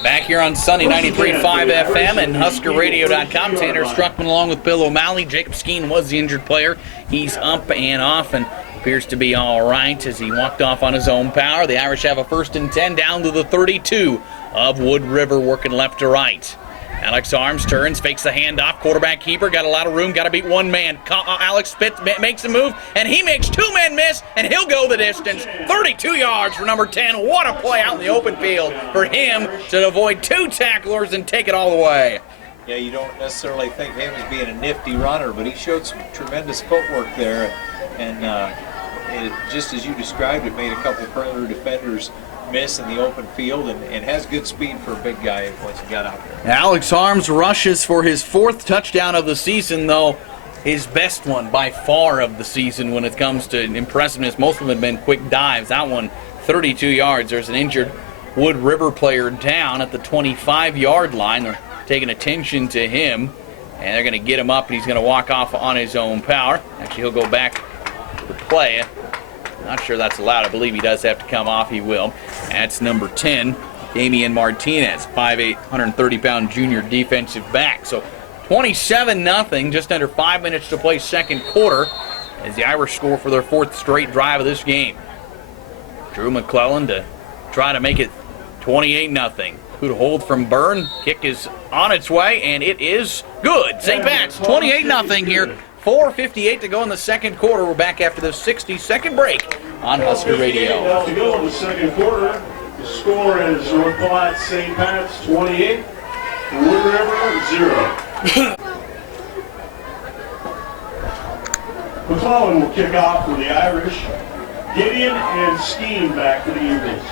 Back here on Sunny 93.5 FM and HuskerRadio.com. Tanner Struckman along with Bill O'Malley. Jacob Skeen was the injured player. He's up and off and appears to be all right as he walked off on his own power. The Irish have a 1st and 10 down to the 32 of Wood River, working left to right. Alex Arms turns, fakes the handoff. Quarterback keeper, got a lot of room, got to beat one man. Alex Spitz makes a move, and he makes 2 men miss, and he'll go the distance. 32 yards for number 10. What a play out in the open field for him to avoid 2 tacklers and take it all the way. Yeah, you don't necessarily think of him as being a nifty runner, but he showed some tremendous footwork there, and it, just as you described it, made a couple of perimeter defenders miss in the open field, and has good speed for a big guy once he got out there. Alex Arms rushes for his 4th touchdown of the season, though his best one by far of the season when it comes to impressiveness. Most of them have been quick dives. That one, 32 yards. There's an injured Wood River player down at the 25-yard line. They're taking attention to him, and they're going to get him up, and he's going to walk off on his own power. Actually, he'll go back to play. Not sure that's allowed. I believe he does have to come off. He will. That's number 10, Damian Martinez, 5'8", 130-pound junior defensive back. So 27-0, just under 5 minutes to play second quarter, as the Irish score for their 4th straight drive of this game. Drew McClellan to try to make it 28-0. Good hold from Byrne. Kick is on its way, and it is good. St. Pat's 28-0 here. 4:58 to go in the second quarter. We're back after the 60-second break on Husker Radio. Now to go in the second quarter. The score is North Platte St. Pat's 28, Wood River 0. McClellan will kick off for the Irish. Gideon and Skeen back for the Eagles.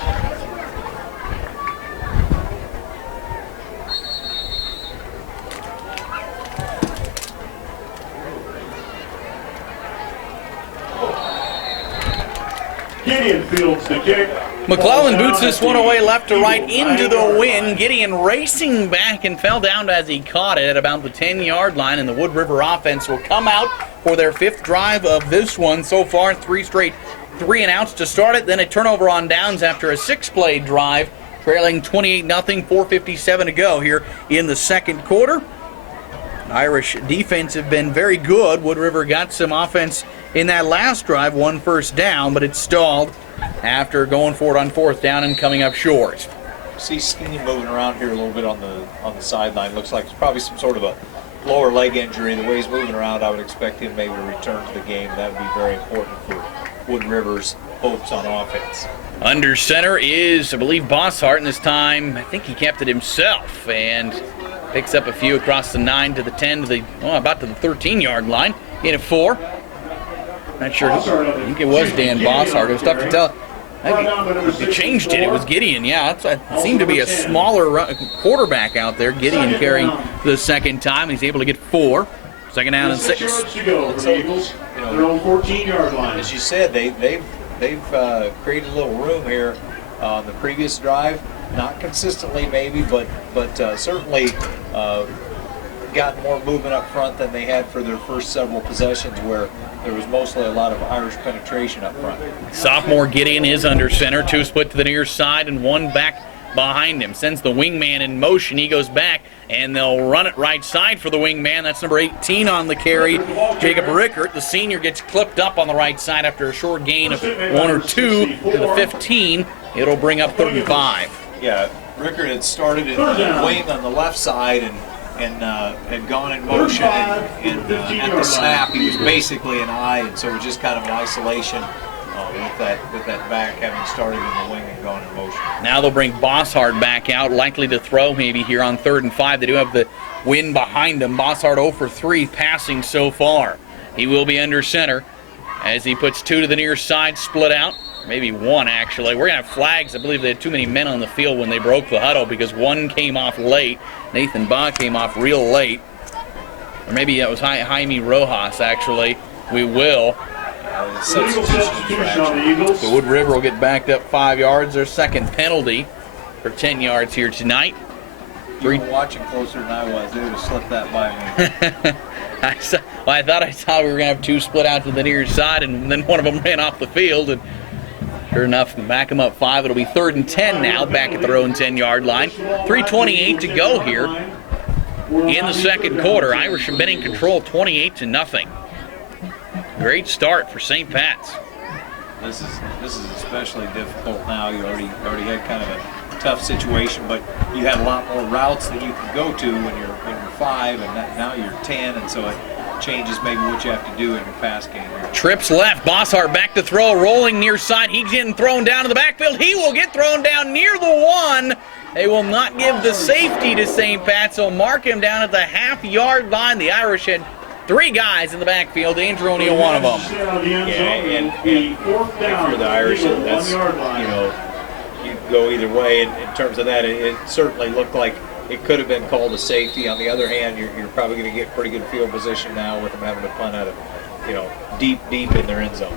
Gideon fields the kick. McClellan boots this one away left to right into the wind. Gideon racing back and fell down as he caught it at about the 10-yard line, and the Wood River offense will come out for their 5th drive of this one so far. 3 straight 3-and-outs to start it, then a turnover on downs after a 6-play drive, trailing 28-0, 4:57 to go here in the second quarter. Irish defense have been very good. Wood River got some offense in that last drive, 1 first down, but it stalled after going for it on 4th down and coming up short. See Skeen moving around here a little bit on the sideline. Looks like it's probably some sort of a lower leg injury. The way he's moving around, I would expect him maybe to return to the game. That would be very important for Wood River's hopes on offense. Under center is, I believe, Bosshart, and this time I think he kept it himself and picks up a few across the 9 to the 10 to the, about to the 13-yard line. In at 4. Not sure. I think it was Dan Bosshart. It was tough to tell. They changed it. It was Gideon. Yeah, it seemed to be a smaller quarterback out there. Gideon carrying for the second time. He's able to get 4. Second down and 6. Their own 14-yard line. As you said, they've created a little room here on the previous drive. Not consistently, maybe, but certainly gotten more movement up front than they had for their first several possessions, where there was mostly a lot of Irish penetration up front. Sophomore Gideon is under center. 2 split to the near side and 1 back behind him. Sends the wingman in motion. He goes back, and they'll run it right side for the wingman. That's number 18 on the carry, Jacob Rickert. The senior gets clipped up on the right side after a short gain of 1 or 2 to the 15. It'll bring up 3rd and 5. Yeah, Rickert had started in the wing on the left side and had gone in motion, and at the snap he was basically an eye, and so it was just kind of an isolation with that back having started in the wing and gone in motion. Now they'll bring Bosshart back out, likely to throw maybe here on 3rd and 5. They do have the wind behind them. Bosshart 0 for 3 passing so far. He will be under center as he puts 2 to the near side, split out. maybe one actually. We're going to have flags. I believe they had too many men on the field when they broke the huddle because one came off late. Nathan Baugh came off real late. Or maybe that was Jaime Rojas, actually. We will. So Wood River will get backed up 5 yards. Their second penalty for 10 yards here tonight. You were watching closer than I was. They would have slipped that by me. I thought I saw we were going to have two split out to the near side, and then one of them ran off the field. And sure enough, back them up 5. It'll be 3rd and 10 now, back at their own 10-yard line. 3:28 to go here in the second quarter. Irish have been in control 28-0. Great start for St. Pat's. This is especially difficult now. You already had kind of a tough situation, but you had a lot more routes that you could go to when you're 5, and now you're 10, and so it changes maybe what you have to do in your pass game here. Trips left. Bosshart back to throw, rolling near side. He's getting thrown down to the backfield. He will get thrown down near the 1. They will not give the safety to St. Pat, so mark him down at the half-yard line. The Irish had 3 guys in the backfield. Andrew O'Neill, one of them. Yeah, and if you're the Irish, that's, you go either way in terms of that. It certainly looked like it could have been called a safety. On the other hand, you're probably going to get pretty good field position now with them having to punt out of, deep in their end zone.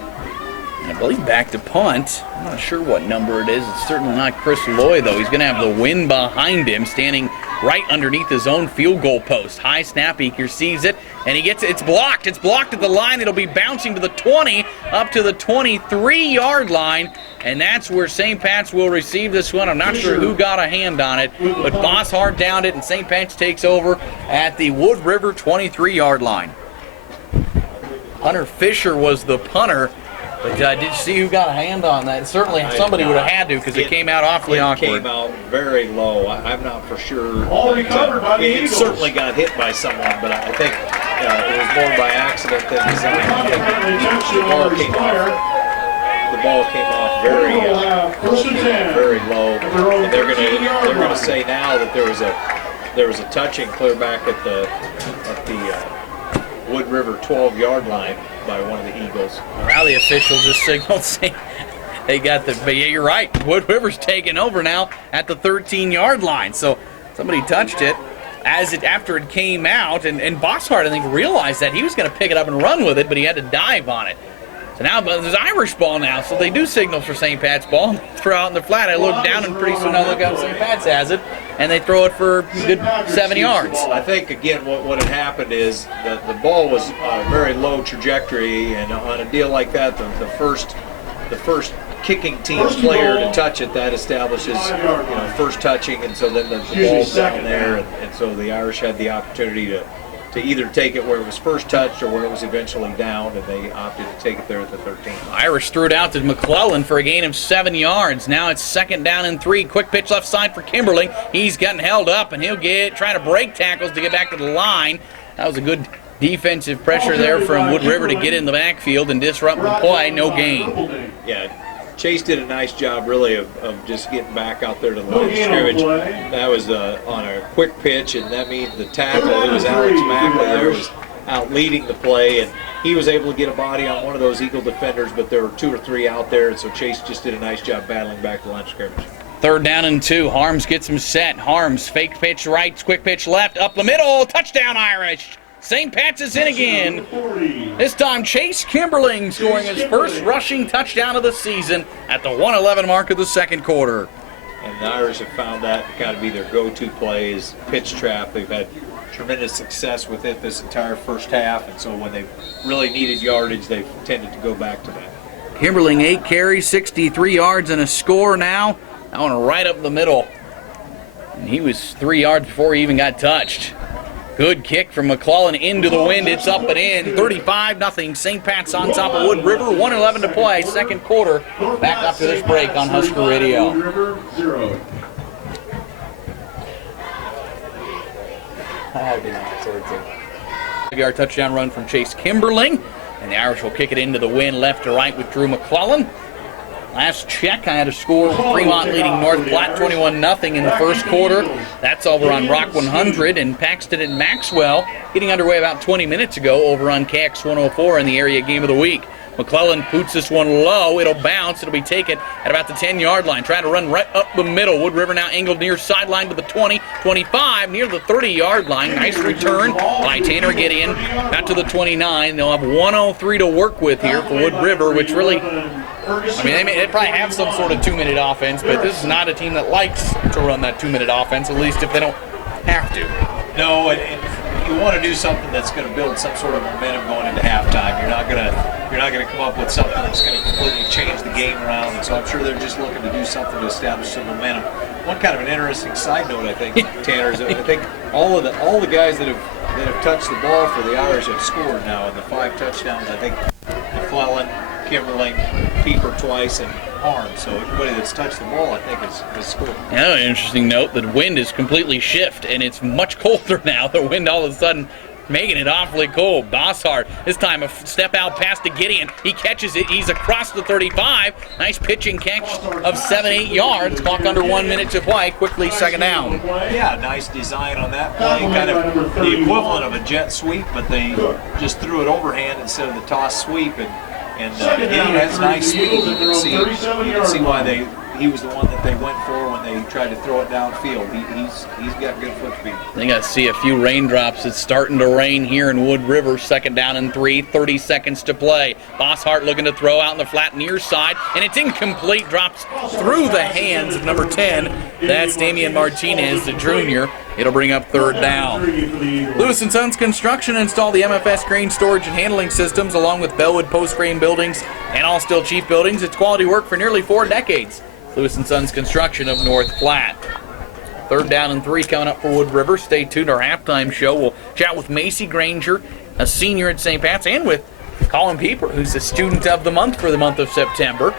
And I believe back to punt. I'm not sure what number it is. It's certainly not Chris Loy, though. He's going to have the wind behind him, standing right underneath his own field goal post. High snap, he receives it, and he gets it. It's blocked. It's blocked at the line. It'll be bouncing to the 20, up to the 23-yard line, and that's where St. Pat's will receive this one. I'm not sure who got a hand on it, but Bosshart downed it, and St. Pat's takes over at the Wood River 23-yard line. Hunter Fisher was the punter. But I did see who got a hand on that. Certainly somebody would have had to because it came out awfully awkward. It came out very low. I'm not for sure. All recovered by the It Eagles. certainly got hit by someone, but I think it was more by accident than design. The ball came off very low, and they're going to say now that there was a touching clear back at the Wood River 12-yard line by one of the Eagles. Rally officials just signaled saying they got the. But yeah, you're right. Wood River's taking over now at the 13-yard line. So somebody touched it after it came out, and Bosshart, I think, realized that he was going to pick it up and run with it, but he had to dive on it. So now there's Irish ball now, so they do signal for St. Pat's ball. Throw out in the flat. I look down, and pretty soon I look out, St. Pat's has it, and they throw it for a good 7 yards. I think, again, what had happened is that the ball was on a very low trajectory, and on a deal like that, the first kicking team's player to touch it, that establishes first touching, and so then the ball's down there, and so the Irish had the opportunity to either take it where it was first touched or where it was eventually downed, and they opted to take it there at the 13. Irish threw it out to McClellan for a gain of 7 yards. Now it's 2nd down and 3. Quick pitch left side for Kimberling. He's getting held up, and he'll try to break tackles to get back to the line. That was a good defensive pressure there from Wood River to get in the backfield and disrupt the play. No gain. Yeah. Chase did a nice job, really, of just getting back out there to the line of scrimmage. That was on a quick pitch, and that means the tackle, it was Alex Mackley there, was out leading the play, and he was able to get a body on one of those Eagle defenders, but there were 2 or 3 out there, and so Chase just did a nice job battling back to the line of scrimmage. 3rd down and 2. Harms gets him set. Harms, fake pitch right, quick pitch left, up the middle, touchdown Irish! St. Pat's is in again. This time Chase Kimberling scoring his first rushing touchdown of the season at the 1:11 mark of the second quarter. And the Irish have found that to kind of be their go-to play is pitch trap. They've had tremendous success with it this entire first half, and so when they've really needed yardage, they've tended to go back to that. Kimberling 8 carries, 63 yards and a score now. That one right up the middle. And he was 3 yards before he even got touched. Good kick from McClellan into the wind. It's up and in. 35-0. St. Pat's on top of Wood River. 1:11 to play. Second quarter. Back after this break on Husker Radio. 5-yard touchdown run from Chase Kimberling. And the Irish will kick it into the wind left to right with Drew McClellan. Last check, I had a score Fremont leading North Platte 21-0 in the first quarter. That's over on Rock 100, and Paxton and Maxwell getting underway about 20 minutes ago over on KX 104 in the area game of the week. McClellan boots this one low. It'll bounce. It'll be taken at about the 10-yard line. Trying to run right up the middle. Wood River now angled near sideline to the 20, 25, near the 30-yard line. Nice return by Tanner Gideon. Out to the 29. They'll have 103 to work with here for Wood River, which really, I mean, they probably have some sort of 2-minute offense, but this is not a team that likes to run that 2-minute offense, at least if they don't have to. No, and you want to do something that's going to build some sort of momentum going into halftime. You're not going to come up with something that's going to completely change the game around. And so I'm sure they're just looking to do something to establish some momentum. One kind of an interesting side note, I think, Tanner, is I think all the guys that have touched the ball for the Irish have scored now in the 5 touchdowns. I think McClellan, Kimberling, Keeper twice, and Arm. So everybody that's touched the ball, I think, has scored. Another interesting note, the wind is completely shifted, and it's much colder now. The wind all of a sudden making it awfully cold. Bossart, this time a step out pass to Gideon. He catches it. He's across the 35. Nice pitching catch of 7-8 yards. Clock under 1 minute to play. Quickly second down. Yeah, nice design on that play. Kind of the equivalent of a jet sweep, but they just threw it overhand instead of the toss sweep. And Gideon has nice speed. You can see why he was the one that they went for when they tried to throw it downfield. He's got good foot speed. They got to see a few raindrops. It's starting to rain here in Wood River. Second down and 3, 30 seconds to play. Bosshart looking to throw out in the flat near side, and it's incomplete. Drops through the hands of number 10. That's Damian Martinez, the junior. It'll bring up third down. Lewis & Sons Construction installed the MFS grain storage and handling systems along with Bellwood Post Grain buildings and All Steel Chief buildings. It's quality work for nearly 4 decades. Lewis & Sons Construction of North Platte. Third down and 3 coming up for Wood River. Stay tuned. Our halftime show. We'll chat with Macy Granger, a senior at St. Pat's, and with Colin Pieper, who's the student of the month for the month of September.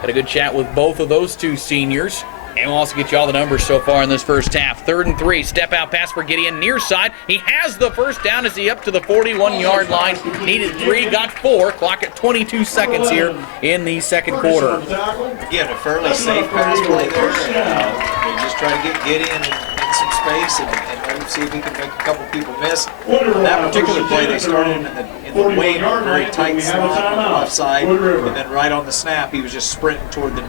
Had a good chat with both of those two seniors. And we'll also get you all the numbers so far in this first half. Third and 3, step out pass for Gideon, near side. He has the first down as he up to the 41-yard line. Needed 3, got 4. Clock at 22 seconds here in the second quarter. Again, a fairly safe pass play there. They just try to get Gideon in some space and let him see if he can make a couple people miss. In that particular play, they started in the wing, very tight slot on the left side, and then right on the snap, he was just sprinting toward the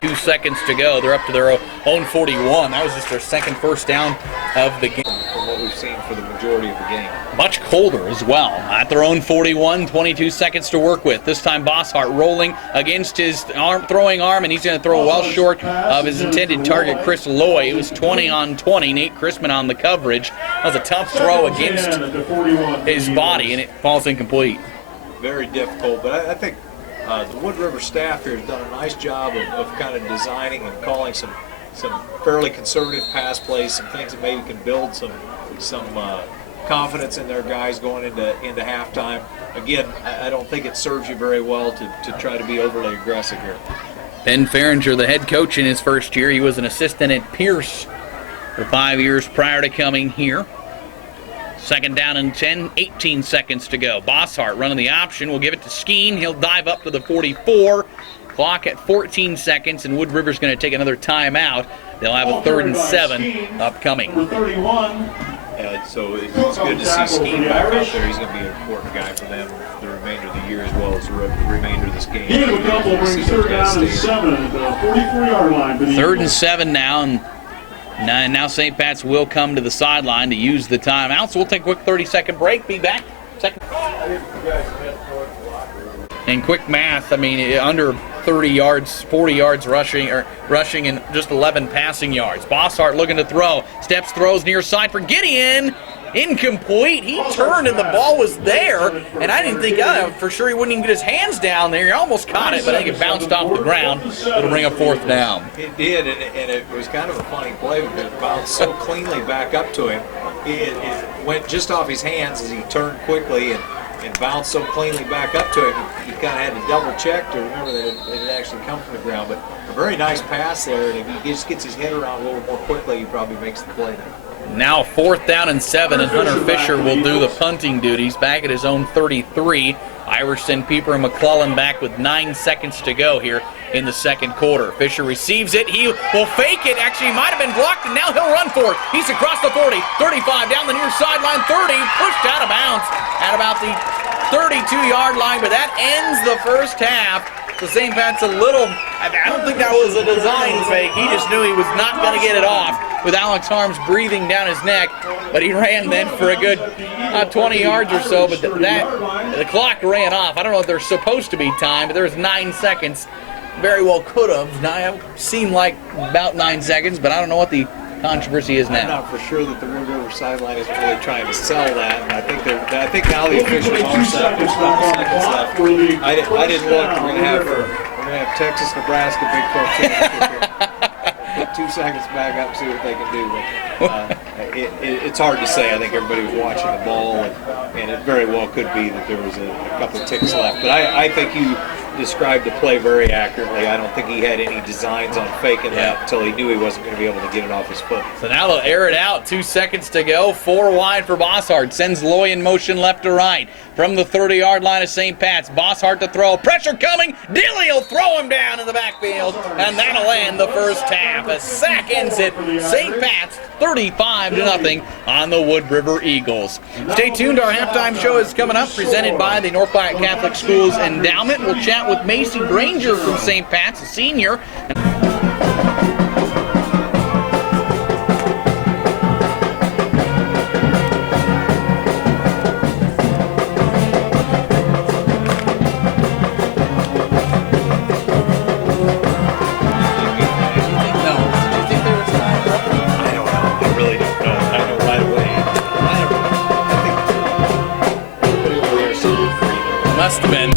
2 seconds to go. They're up to their own 41. That was just their second first down of the game. From what we've seen for the majority of the game. Much colder as well. At their own 41, 22 seconds to work with. This time Bosshart rolling against his throwing arm, and he's going to throw well short of his intended target, Chris Loy. It was 20 on 20. Nate Chrisman on the coverage. That was a tough throw against his body, and it falls incomplete. Very difficult, but I think the Wood River staff here has done a nice job of kind of designing and calling some fairly conservative pass plays, some things that maybe can build some confidence in their guys going into halftime. Again, I don't think it serves you very well to try to be overly aggressive here. Ben Farringer, the head coach in his first year. He was an assistant at Pierce for 5 years prior to coming here. Second down and 10, 18 seconds to go. Bosshart running the option. We'll give it to Skeen. He'll dive up to the 44. Clock at 14 seconds, and Wood River's going to take another timeout. They'll have a 3rd and 7 upcoming. So it's good to see Skeen back out there. He's going to be an important guy for them the remainder of the year as well as the remainder of this game. Third and 7 now, and now St. Pat's will come to the sideline to use the timeout. So we'll take a quick 30-second break. Be back. And quick math, I mean, under 30 yards, 40 yards rushing, and just 11 passing yards. Bosshart looking to throw. Steps, throws near side for Gideon. Incomplete. He turned and the ball was there, and I didn't think for sure he wouldn't even get his hands down there. He almost caught it, but I think it bounced off the ground. It'll bring up 4th down. It did, and it was kind of a funny play because it bounced so cleanly back up to him. It went just off his hands as he turned quickly and bounced so cleanly back up to him. He kind of had to double check to remember that it had actually come from the ground. But a very nice pass there, and if he just gets his head around a little more quickly, he probably makes the play there. Now 4th down and 7, and Hunter Fisher will do the punting duties back at his own 33. Iverson, Pieper, and McClellan back with 9 seconds to go here in the second quarter. Fisher receives it. He will fake it. Actually, he might have been blocked, and now he'll run for it. He's across the 40, 35, down the near sideline, 30, pushed out of bounds at about the 32-yard line, but that ends the first half. So St. Pat's a little, I don't think that was a design fake. He just knew he was not going to get it off with Alex Harms breathing down his neck. But he ran then for a good 20 yards or so. But the clock ran off. I don't know if there's supposed to be time, but there was 9 seconds. Very well could have. Now, it seemed like about 9 seconds, but I don't know what the controversy is now. I'm not for sure that the Wood River sideline is really trying to sell that, and I think now the officials are set. There's 5 seconds left. I didn't look. We're gonna have Texas, Nebraska, Big 12 championship. Put 2 seconds back up and see what they can do. But it's hard to say. I think everybody was watching the ball, and it very well could be that there was a couple ticks left. But I think you described the play very accurately. I don't think he had any designs on faking that until he knew he wasn't going to be able to get it off his foot. So now they'll air it out. 2 seconds to go. 4 wide for Bosshart. Sends Loy in motion left to right. From the 30-yard line of St. Pat's. Bosshart to throw. Pressure coming. Dilly will throw him down in the backfield. And that'll end the first half. A sack ends it. St. Pat's 35-0 on the Wood River Eagles. Stay tuned. Our halftime show is coming up, presented by the North Platte Catholic Schools Endowment. We'll chat with Macy Granger from St. Pat's, a senior. Must have been.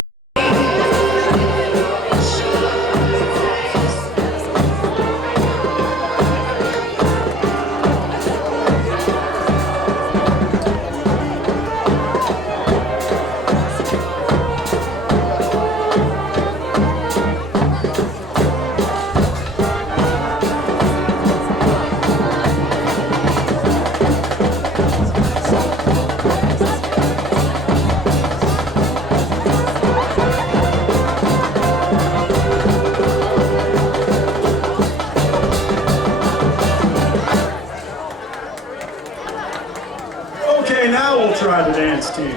Okay, now we'll try the dance team.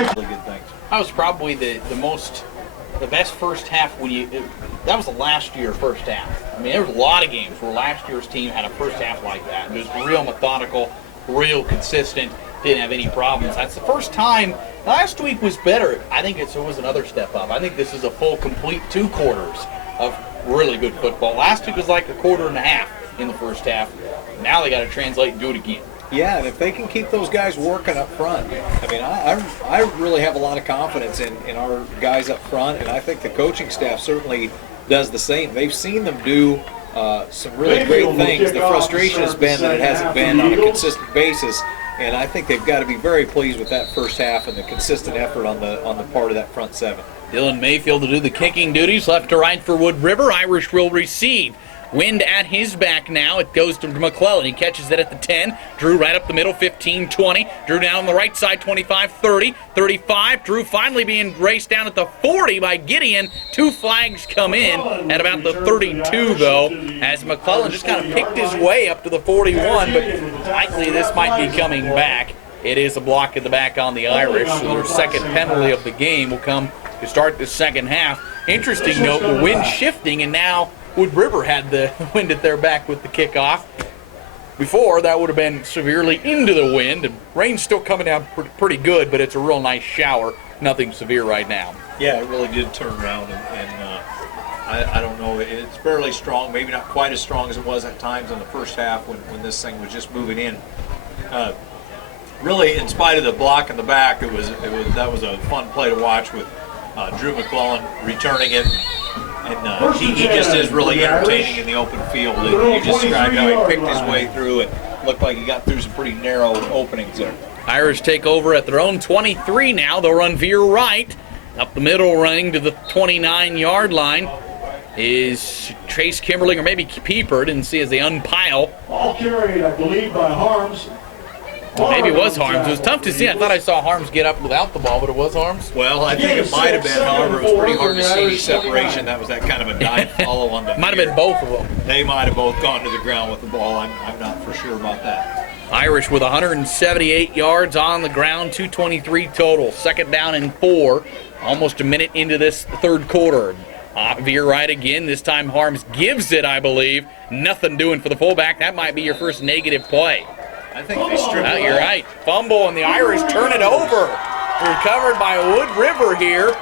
really good things. That was probably the best first half that was the last year first half. I mean, there was a lot of games where last year's team had a first half like that. It was real methodical, real consistent, didn't have any problems. That's the first time. Last week was better. I think it was another step up. I think this is a full, complete 2 quarters of really good football. Last week was like a quarter and a half in the first half. Now they got to translate and do it again. Yeah, and if they can keep those guys working up front, I mean, I really have a lot of confidence in our guys up front, and I think the coaching staff certainly does the same. They've seen them do some really great things. The frustration has been that it hasn't been on a consistent basis, and I think they've got to be very pleased with that first half and the consistent effort on the part of that front 7. Dylan Mayfield to do the kicking duties, left to right for Wood River. Irish will receive. Wind at his back now. It goes to McClellan. He catches it at the 10. Drew right up the middle, 15-20. Drew down on the right side, 25-30. 35. Drew finally being raced down at the 40 by Gideon. 2 flags come in at about the 32, though, as McClellan just kind of picked his way up to the 41, but likely this might be coming back. It is a block in the back on the Irish, so their second penalty of the game will come to start the second half. Interesting note, the wind shifting, and now Wood River had the wind at their back with the kickoff. Before, that would have been severely into the wind, and rain's still coming down pretty good, but it's a real nice shower. Nothing severe right now. Yeah, it really did turn around, and I don't know, it's fairly strong, maybe not quite as strong as it was at times in the first half when this thing was just moving in. Really, in spite of the block in the back, that was a fun play to watch with Drew McClellan returning it. And he just is really entertaining in the open field. And you just described how he picked his way through and looked like he got through some pretty narrow openings there. Irish take over at their own 23 now. They'll run veer right. Up the middle, running to the 29-yard line is Chase Kimberling, or maybe Pieper. Didn't see as they unpile. All carried, I believe, by Harms. Maybe it was Harms. It was tough to see. I thought I saw Harms get up without the ball, but it was Harms. Well, I think it might have been. However, it was pretty hard to see any separation. That was that kind of a dive follow on the Might have been both of them. They might have both gone to the ground with the ball. I'm not for sure about that. Irish with 178 yards on the ground, 223 total. Second down and 4. Almost a minute into this third quarter. Veer right again. This time Harms gives it, I believe. Nothing doing for the fullback. That might be your first negative play. I think they stripped it. You're right. Fumble, and the Irish turn it over. Recovered by Wood River here.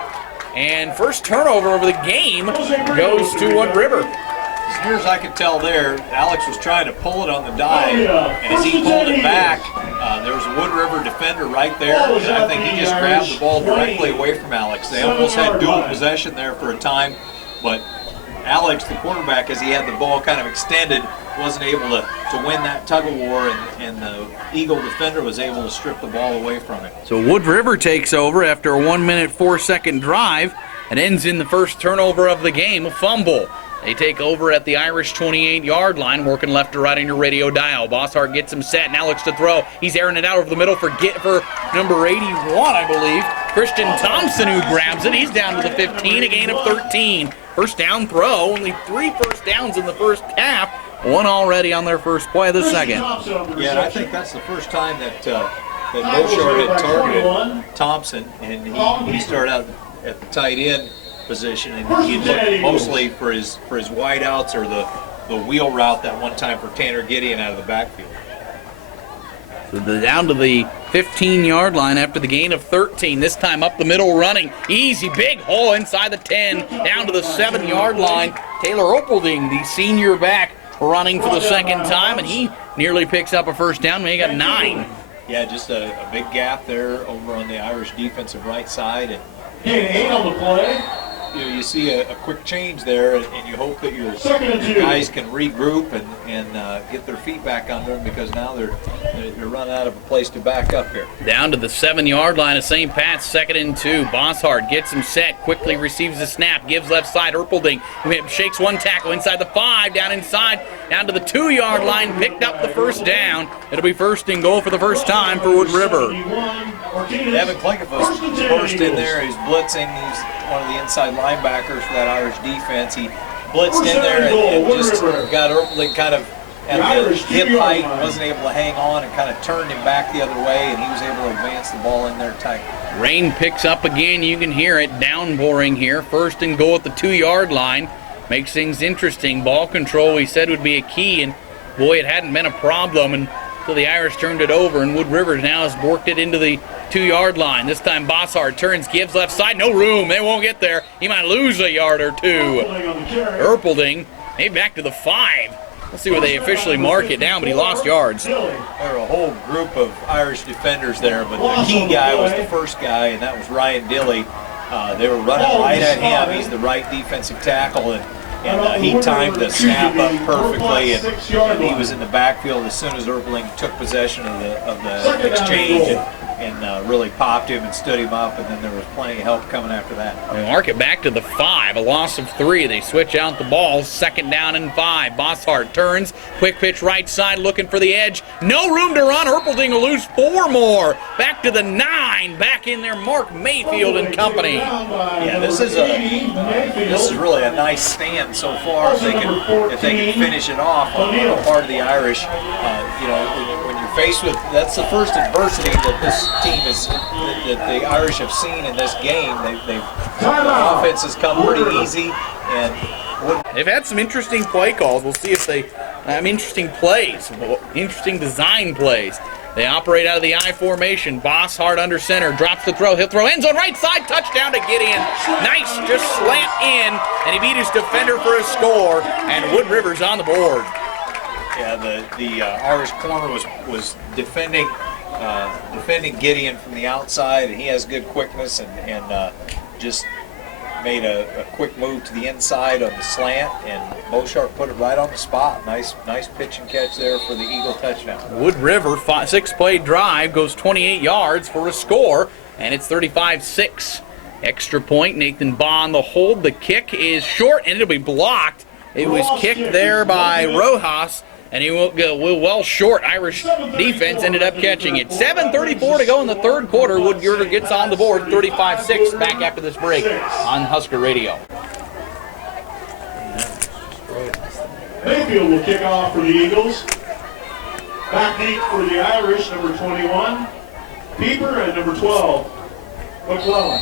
And first turnover of the game goes to Wood River. As near as I could tell there, Alex was trying to pull it on the dive, and as he pulled it back, there was a Wood River defender right there, and I think he just grabbed the ball directly away from Alex. They almost had dual possession there for a time, but Alex, the quarterback, as he had the ball kind of extended, wasn't able to win that tug of war, and the Eagle defender was able to strip the ball away from it. So Wood River takes over after a 1-minute, 4-second drive and ends in the first turnover of the game, a fumble. They take over at the Irish 28-yard line, working left to right on your radio dial. Bosshart gets him set, now looks to throw. He's airing it out over the middle for number 81, I believe. Christian Thompson, who grabs it. He's down to the 15, a gain of 13. First down throw, only 3 first downs in the first half. 1 already on their first play of the second. Yeah, and I think that's the first time that Bosshart had targeted Thompson, and he started out at the tight end position, and he looked mostly for his wide outs or the wheel route that one time for Tanner Gideon out of the backfield. So down to the 15-yard line after the gain of 13. This time up the middle running. Easy, big hole inside the 10. Down to the 7-yard line. Taylor Opelding, the senior back, running for the second time, and he nearly picks up a first down. He got 9. Yeah, just a big gap there over on the Irish defensive right side. And Gain 8 on the play. you see a quick change there, and you hope that your guys can regroup and get their feet back under them, because now they're running out of a place to back up here. Down to the 7-yard line of St. Pat's, 2nd and 2. Bosshart gets him set, quickly receives the snap, gives left side. Erpelding shakes one tackle inside the 5, down inside, down to the 2-yard line, picked up the first down. It'll be first and goal for the first time for Wood River. Evan Klinkenfuss first in there. He's blitzing. He's one of the inside linebackers for that Irish defense. He blitzed in there and just got Erpelding kind of at the hip height, wasn't able to hang on, and kind of turned him back the other way, and he was able to advance the ball in there tight. Rain picks up again. You can hear it downpouring here. First and goal at the 2-yard line. Makes things interesting. Ball control, we said, would be a key, and boy, it hadn't been a problem until the Irish turned it over, and Wood River now has worked it into the 2-yard line. This time Bossart turns, gives left side. No room. They won't get there. He might lose a yard or two. Erpelding, maybe back to the 5. Let's see where they officially mark it down, but he lost yards. There were a whole group of Irish defenders there, but the key guy was the first guy, and that was Ryan Dilly. They were running right at him. He's the right defensive tackle, and he timed the snap up perfectly, and he was in the backfield as soon as Erpelding took possession of the exchange and really popped him and stood him up, and then there was plenty of help coming after that. They mark it back to the 5, a loss of 3. They switch out the ball, 2nd down and 5. Bossart turns, quick pitch right side, looking for the edge. No room to run. Erpelding will lose 4 more. Back to the 9, back in there, Mark Mayfield and company. Yeah, this is really a nice stand so far. If they can finish it off on the part of the Irish, when you're faced with, that's the first adversity that this team that the Irish have seen in this game. The offense has come pretty easy, and they've had some interesting play calls. We'll see if they interesting plays, interesting design plays. They operate out of the I formation. Bossart under center, drops the throw. He'll throw end zone right side, touchdown to Gideon. Nice, just slant in, and he beat his defender for a score, and Wood River's on the board. Yeah, the Irish corner was defending Gideon from the outside, and he has good quickness and just made a quick move to the inside on the slant, and Beauchart put it right on the spot. Nice pitch and catch there for the Eagle touchdown. Wood River, 6-play drive, goes 28 yards for a score, and it's 35-6. Extra point, Nathan Baugh on the hold. The kick is short, and it'll be blocked. It was kicked there by Rojas, and he will go well short. Irish defense ended up catching it. 7:34 to go in the 3rd quarter. Wood River gets on the board, 35-6. Back after this break on Husker Radio. Mayfield will kick off for the Eagles. Back deep for the Irish, number 21. Pieper and number 12, McClellan.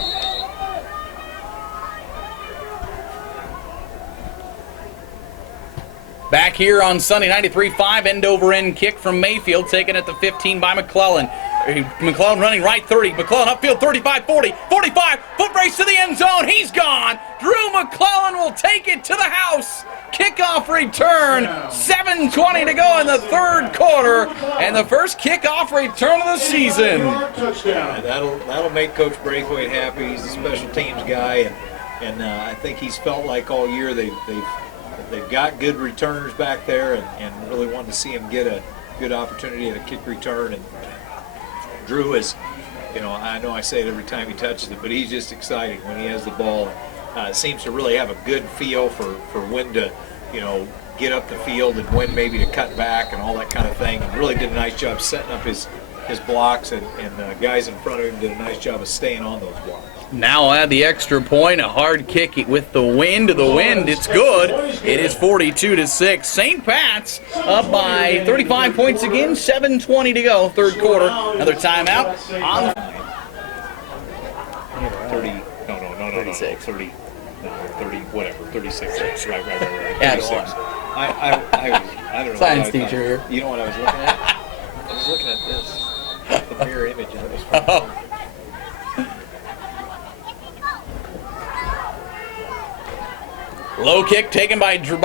Back here on Sunday, 93-5, end-over-end kick from Mayfield, taken at the 15 by McClellan. McClellan running right 30. McClellan upfield 35, 40, 45. Foot race to the end zone. He's gone. Drew McClellan will take it to the house. Kickoff return. 7:20 to go in the 3rd quarter. And the first kickoff return of the season. Yeah, that'll make Coach Braithwaite happy. He's a special teams guy. And I think he's felt like all year they've got good returners back there, and really wanted to see him get a good opportunity at a kick return. And Drew is, I know I say it every time he touches it, but he's just exciting when he has the ball. Seems to really have a good feel for when to, get up the field and when maybe to cut back and all that kind of thing. And really did a nice job setting up his blocks, and guys in front of him did a nice job of staying on those blocks. Now add the extra point, a hard kick with the wind. It's good. It is 42-6. St. Pat's up by 35 points again. 7:20 to go, 3rd quarter. Another timeout. On 30. No. 36. 30. No, 30. Whatever. 36. Right. Yeah, 36. I don't know. Science teacher here. You know what I was looking at? I was looking at this. The mirror image of this. Low kick taken by Drew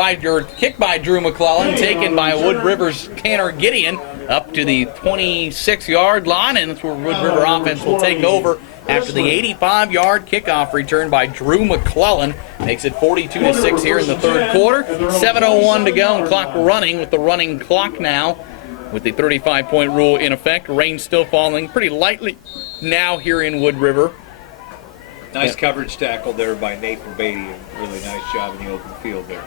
McClellan, taken by Wood River's Tanner Gideon up to the 26-yard line, and that's where Wood River offense will take over after the 85-yard kickoff return by Drew McClellan. Makes it 42-6 here in the 3rd quarter. 7:01 to go, and clock running with the running clock now. With the 35-point rule in effect, rain still falling pretty lightly now here in Wood River. Nice coverage tackle there by Nathan Beatty. Really nice job in the open field there.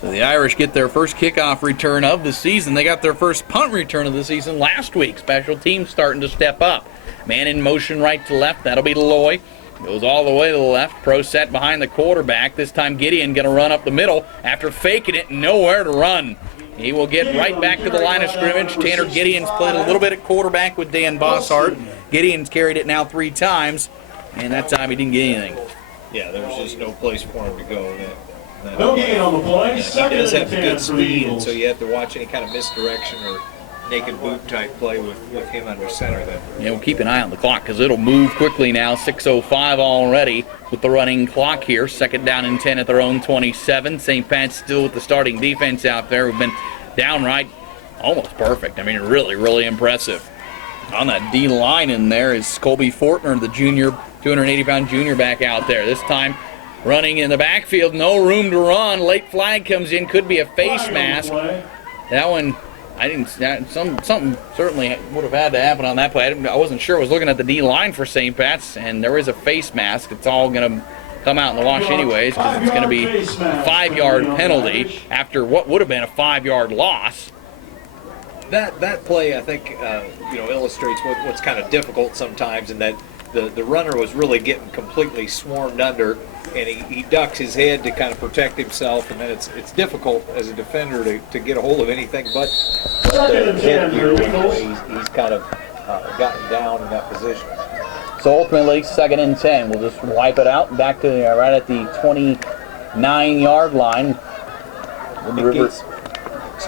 So the Irish get their first kickoff return of the season. They got their first punt return of the season last week. Special teams starting to step up. Man in motion right to left. That'll be Loy. Goes all the way to the left. Pro set behind the quarterback. This time Gideon going to run up the middle after faking it. Nowhere to run. He will get right back to the line of scrimmage. Tanner Gideon's played a little bit at quarterback with Dan Bossart. Gideon's carried it now 3 times, and that time he didn't get anything. Yeah, there was just no place for him to go. No gain on the play. He Second does and have 10 good for the speed, and Eagles. so you have to watch any kind of misdirection or naked boot type play with him under center then. Yeah, we'll keep an eye on the clock because it'll move quickly now. 6:05 already with the running clock here. 2nd down and 10 at their own 27. St. Pat's still with the starting defense out there. We've been downright almost perfect. I mean, really, really impressive. On that D line in there is Colby Fortner, the junior, 280-pound junior back out there. This time running in the backfield, no room to run. Late flag comes in, could be a face mask. That one, something certainly would have had to happen on that play. I wasn't sure. I was looking at the D line for St. Pat's, and there is a face mask. It's all going to come out in the wash anyways because it's going to be a 5-yard penalty after what would have been a 5-yard loss. That play, I think, illustrates what's kind of difficult sometimes, in that the runner was really getting completely swarmed under, and he ducks his head to kind of protect himself, and then it's difficult as a defender to get a hold of anything but the head here. He's kind of gotten down in that position. So ultimately, 2nd and 10. We'll just wipe it out back to right at the 29-yard line.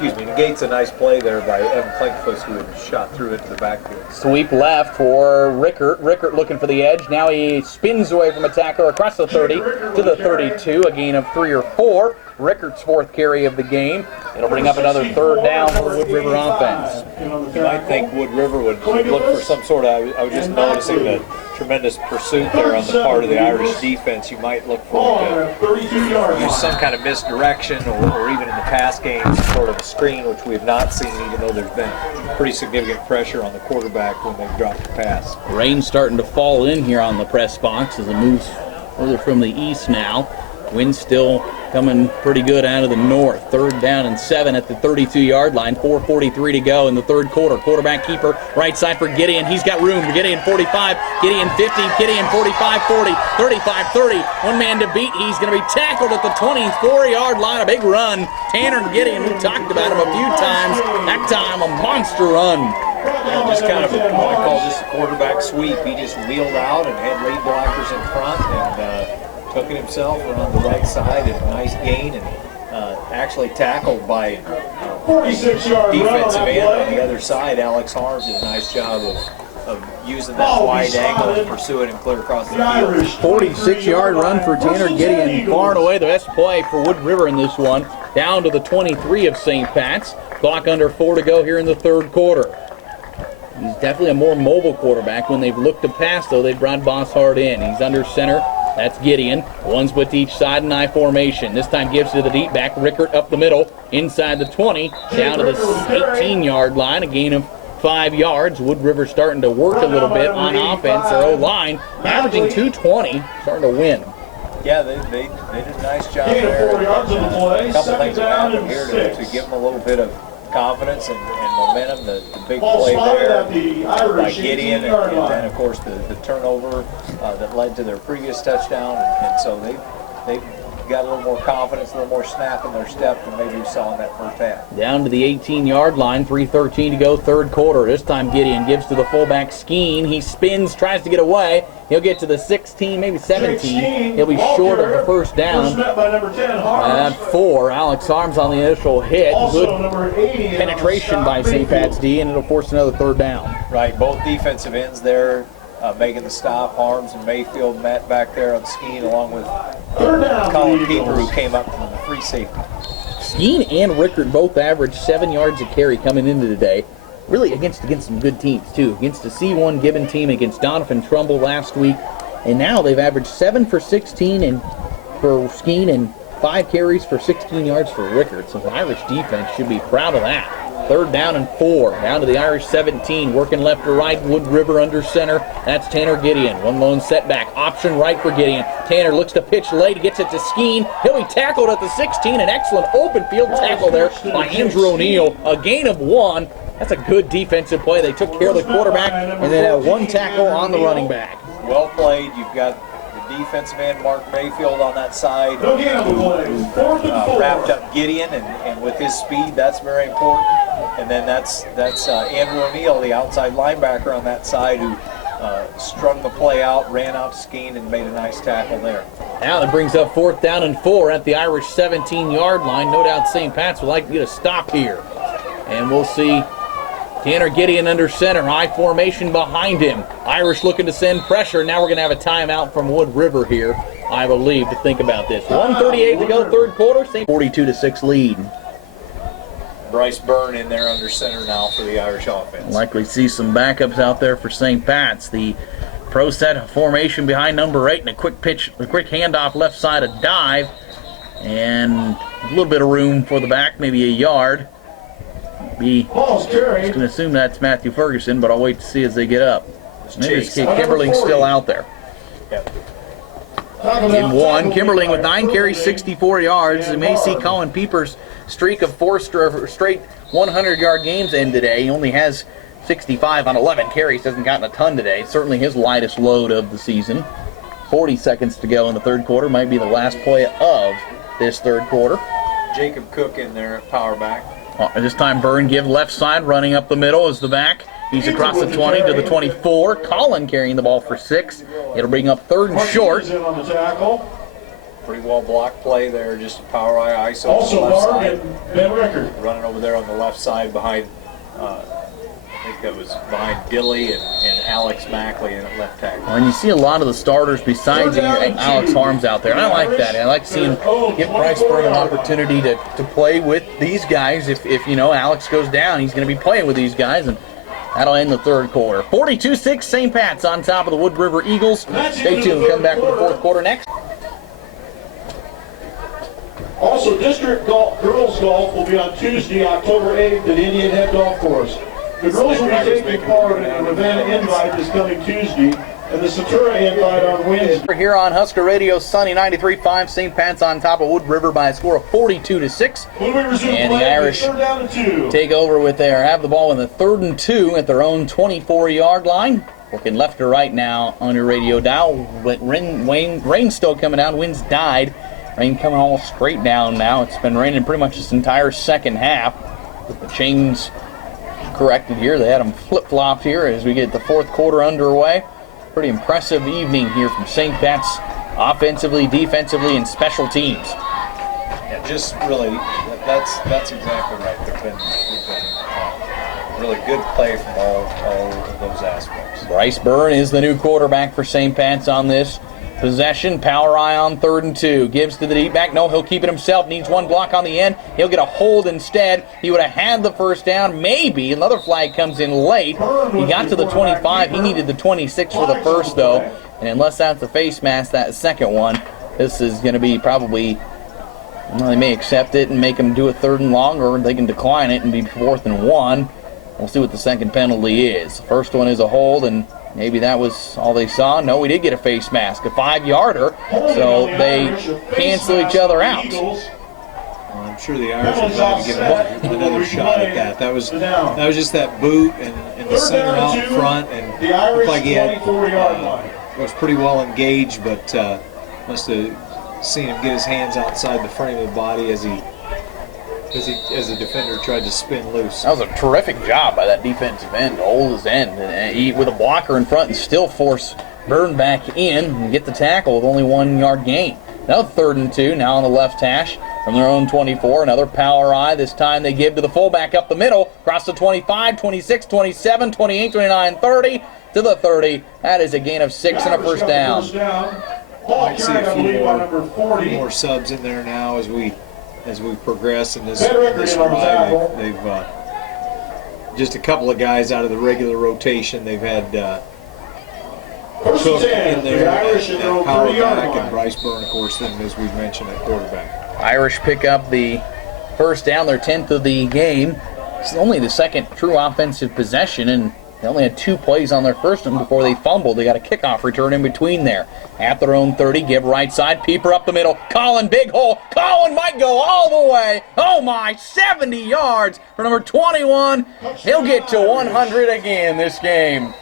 Negates a nice play there by Evan Plankfuss, who had shot through into the backfield. Sweep left for Rickert. Rickert looking for the edge. Now he spins away from a tackler across the 30 to the 32. A gain of 3 or 4. Rickert's 4th carry of the game. It'll bring up another 3rd down for the Wood River offense. You might think Wood River would look for some sort of, I was just noticing the tremendous pursuit there on the part of the Irish defense. You might look for to use some kind of misdirection or even in the pass game, sort of a screen, which we have not seen, even though there's been pretty significant pressure on the quarterback when they've dropped the pass. Rain's starting to fall in here on the press box as it moves further from the east now. Wind still coming pretty good out of the north. 3rd down and 7 at the 32-yard line. 4:43 to go in the 3rd quarter. Quarterback keeper right side for Gideon. He's got room. Gideon 45, Gideon 50, Gideon 45, 40, 35, 30. One man to beat. He's going to be tackled at the 24-yard line. A big run. Tanner Gideon, we talked about him a few times. That time, a monster run. Just kind of, I call this a quarterback sweep. He just wheeled out and had lead blockers in front and took it himself around the right side, and a nice gain, and actually tackled by defensive end on the other side. Alex Harms did a nice job of using that wide angle and pursuing him clear across the field. 46-yard run for Tanner Gideon. Far and away the best play for Wood River in this one. Down to the 23 of St. Pat's. Clock under 4 to go here in the 3rd quarter. He's definitely a more mobile quarterback. When they've looked to pass, though, they brought Bosshard in. He's under center. That's Gideon. One split to each side in I formation. This time gives to the deep back. Rickert up the middle. Inside the 20. Down to the 18-yard line. A gain of 5 yards. Wood River starting to work a little bit on offense. Their O-line averaging 220. Starting to win. Yeah, they did a nice job there. A couple things have happened here to give them a little bit of confidence and momentum. The big play there by Gideon, and then of course the turnover that led to their previous touchdown, and so they've got a little more confidence, a little more snap in their step than maybe we saw in that first half. Down to the 18-yard line, 3:13 to go, 3rd quarter. This time Gideon gives to the fullback Skeen. He spins, tries to get away. He'll get to the 16, maybe 17. He'll be short of the 1st down. At 4, Alex Harms on the initial hit. Good penetration by St. Pat's D, and it'll force another 3rd down. Right, both defensive ends there making the stop. Harms and Mayfield met back there on Skeen, along with Colin Keeper, who came up from the free safety. Skeen and Rickert both averaged 7 yards a carry coming into today. Really against some good teams, too. Against the C1 Gibbon team, against Donovan Trumbull last week. And now they've averaged 7 for 16 and for Skeen and 5 carries for 16 yards for Rickert. So the Irish defense should be proud of that. 3rd down and 4. Down to the Irish 17. Working left to right. Wood River under center. That's Tanner Gideon. One lone setback. Option right for Gideon. Tanner looks to pitch late. Gets it to Skeen. He'll be tackled at the 16. An excellent open field tackle there by Andrew O'Neill. A gain of 1. That's a good defensive play. They took care of the quarterback and then had 1 tackle on the running back. Well played. You've got the defensive end, Mark Mayfield, on that side, who wrapped up Gideon, and with his speed, that's very important. And then that's Andrew O'Neill, the outside linebacker on that side, who strung the play out, ran out to Skeen, and made a nice tackle there. Now that brings up 4th down and 4 at the Irish 17-yard line. No doubt St. Pat's would like to get a stop here. And we'll see Tanner Gideon under center, high formation behind him. Irish looking to send pressure. Now we're going to have a timeout from Wood River here, I believe, to think about this. 1:38 to go, third quarter. 42-6 lead. Bryce Byrne in there under center now for the Irish offense. Likely see some backups out there for St. Pat's. The pro set formation behind number 8 and a quick handoff left side, a dive, and a little bit of room for the back, maybe a yard. Just going to assume that's Matthew Ferguson, but I'll wait to see as they get up. Maybe Kimberling's still out there. Yep. In one, Kimberling with 9 carries, 64 yards. You may see Colin Pieper's streak of 4 straight 100-yard games end today. He only has 65 on 11 carries, hasn't gotten a ton today. Certainly his lightest load of the season. 40 seconds to go in the third quarter. Might be the last play of this third quarter. Jacob Cook in there at power back. This time Byrne give left side, running up the middle as the back. He's across the 20 to the 24. Colin carrying the ball for 6. It'll bring up 3rd and short. Pretty well blocked play there, just a power eye ISO Also on the left Barb side. and Ben Rickard. Running over there on the left side behind, I think that was behind Dilly and Alex Mackley in at left tackle. And you see a lot of the starters besides Alex Harms out there. And I like that. I like seeing give Bryce Byrne an opportunity to play with these guys. If you know Alex goes down, he's going to be playing with these guys, and that'll end the third quarter. 42-6, St. Pat's on top of the Wood River Eagles. Stay tuned. Come back for the fourth quarter next. Also, District Girls Golf will be on Tuesday, October 8th at Indian Head Golf Course. The girls will be taking part in the Ravenna Invite this coming Tuesday, and the Satura Invite on Wednesday. We're here on Husker Radio, Sunny 93.5. St. Pat's on top of Wood River by a score of 42-6. And the Irish take over with have the ball in the 3rd and 2 at their own 24-yard line. Working left to right now on your radio dial. Rain still coming down. Wind's died. Rain coming all straight down now. It's been raining pretty much this entire second half. With the chains corrected here. They had them flip-flopped here as we get the fourth quarter underway. Pretty impressive evening here from St. Pat's offensively, defensively, and special teams. Yeah, just really, that's exactly right. There's been really good play from all of those aspects. Bryce Byrne is the new quarterback for St. Pat's on this possession. Power eye on 3rd and 2. Gives to the deep back. No, he'll keep it himself. Needs one block on the end. He'll get a hold instead. He would have had the first down. Maybe. Another flag comes in late. He got to the 25. He needed the 26 for the first, though. And unless that's a face mask, that second one, this is going to be probably, well, they may accept it and make him do a 3rd and long, or they can decline it and be 4th and 1. We'll see what the second penalty is. The first one is a hold, and maybe that was all they saw. No, we did get a face mask, a 5-yarder, so they cancel each other out. Well, I'm sure the Irish would like to get another shot at that. That was just that boot and the center out in front, and looked like he was pretty well engaged, but must have seen him get his hands outside the frame of the body as the defender tried to spin loose. That was a terrific job by that defensive end to hold his end, and he, with a blocker in front, and still force Byrne back in and get the tackle with only 1-yard gain. Now 3rd and 2, now on the left hash from their own 24. Another power eye. This time they give to the fullback up the middle, across the 25, 26, 27, 28, 29, 30 to the 30. That is a gain of 6 and a first down. Might see a few more subs in there now as we progress in this drive. They've just a couple of guys out of the regular rotation. They've had Cook in there at power back, and Bryce Byrne, of course, then, as we've mentioned, at quarterback. Irish pick up the first down, their 10th of the game. It's only the second true offensive possession, and they only had 2 plays on their first one before they fumbled. They got a kickoff return in between there. At their own 30, give right side, Pieper up the middle. Colin, big hole. Colin might go all the way. Oh my, 70 yards for number 21. He'll get to 100 again this game.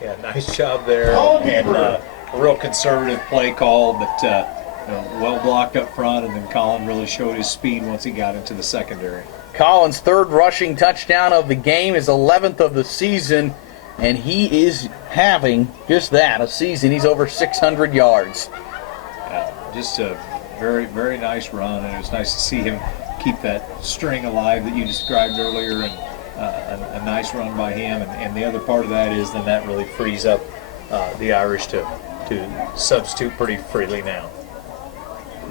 Yeah, nice job there. And a real conservative play call, but well blocked up front, and then Colin really showed his speed once he got into the secondary. Colin's 3rd rushing touchdown of the game, his 11th of the season. and he is having just that, a season. He's over 600 yards. Just a very, very nice run, and it was nice to see him keep that string alive that you described earlier, and a nice run by him. And the other part of that is then that really frees up the Irish to substitute pretty freely now.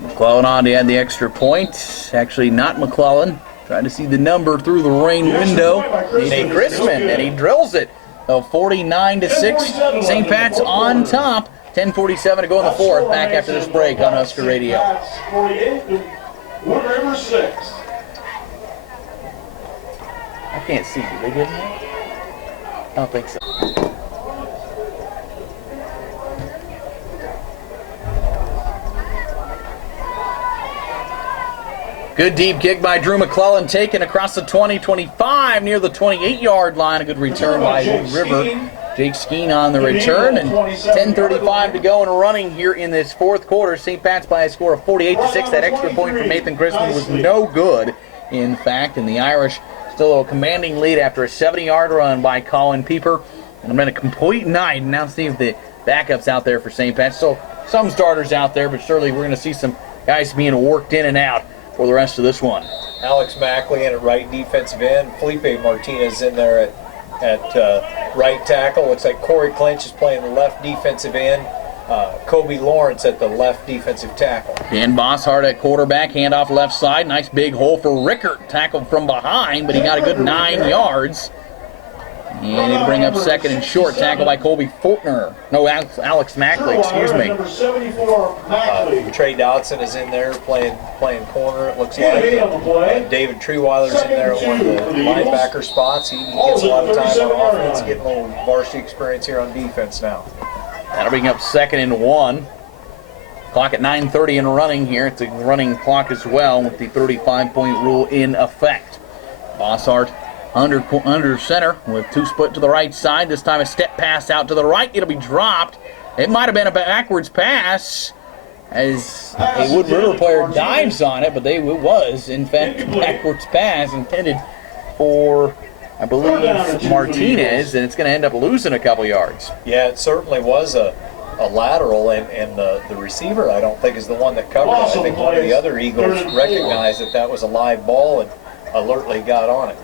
McClellan on to add the extra point. Actually, not McClellan. Trying to see the number through the rain window. Nate Chrisman, and he drills it. So 49-6. St. Pat's on top. 10:47 to go in the fourth. Back after this break on Husker Radio. 48 to Wood River 6. I can't see. Did they get that? I don't think so. Good deep kick by Drew McClellan, taken across the 20-25 near the 28-yard line. A good return by Wood River. Jake Skeen on the return, and 10:35 to go and running here in this fourth quarter. St. Pat's by a score of 48-6. That extra point from Nathan Chrisman was no good, in fact, and the Irish still a commanding lead after a 70-yard run by Colin Pieper. And it's been a complete night. Now see if the backups out there for St. Pat's. So some starters out there, but surely we're going to see some guys being worked in and out for the rest of this one. Alex Mackley in at right defensive end. Felipe Martinez in there at right tackle. Looks like Corey Clinch is playing the left defensive end. Kobe Lawrence at the left defensive tackle. Dan Bosshart at quarterback, handoff left side. Nice big hole for Rickert. Tackled from behind, but he got a good 9 yards. And he'll bring up second and short. Tackle by Colby Fortner. No, Alex Mackley, excuse me. Number 74, Mackley. Trey Dodson is in there playing corner, it looks like. David Treeweiler's in there at one of the linebacker spots. He gets a lot of time on offense, getting a little varsity experience here on defense now. That'll bring up second and 1. Clock at 9:30 and running here. It's a running clock as well with the 35-point rule in effect. Bosshart under center with 2 split to the right side. This time a step pass out to the right. It'll be dropped. It might have been a backwards pass as a Wood River player dives on it, but it was, in fact, a backwards pass intended for, I believe, Martinez, and it's going to end up losing a couple yards. Yeah, it certainly was a lateral, and the receiver, I don't think, is the one that covered it. I think one of the other Eagles recognized that was a live ball and alertly got on it.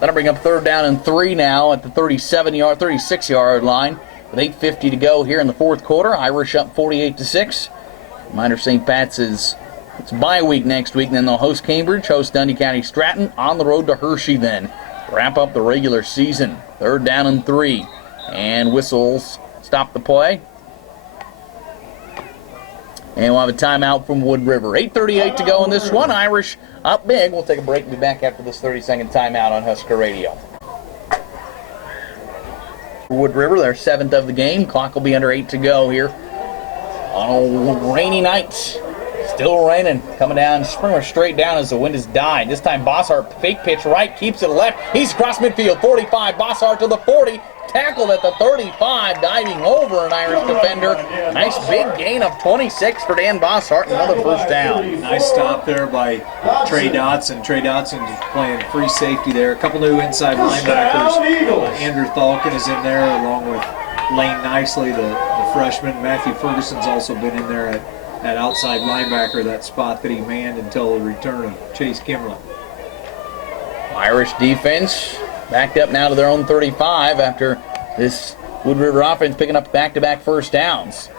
That'll bring up third down and 3 now at the 36-yard line with 8:50 to go here in the fourth quarter. Irish up 48-6. Reminder, St. Pat's it's bye week next week, and then they'll host Cambridge, host Dundee County Stratton, on the road to Hershey then. Wrap up the regular season. Third down and 3. And whistles stop the play. And we'll have a timeout from Wood River. 8:38 to go in this one. Irish up big. We'll take a break and be back after this 30-second timeout on Husker Radio. Wood River, their 7th of the game. Clock will be under 8 to go here on a rainy night. Still raining. Coming down, pretty much straight down as the wind has died. This time Bosshart fake pitch right, keeps it left. He's across midfield. 45. Bosshart to the 40. Tackled at the 35, diving over an Irish defender. Nice big gain of 26 for Dan Bosshart, another first down. Nice stop there by Trey Dodson. Trey Dodson is playing free safety there. A couple new inside linebackers. Andrew Thalkin is in there along with Lane Nicely, the freshman. Matthew Ferguson's also been in there at outside linebacker, that spot that he manned until the return of Chase Kimlin. Irish defense backed up now to their own 35 after this Wood River offense picking up back-to-back first downs.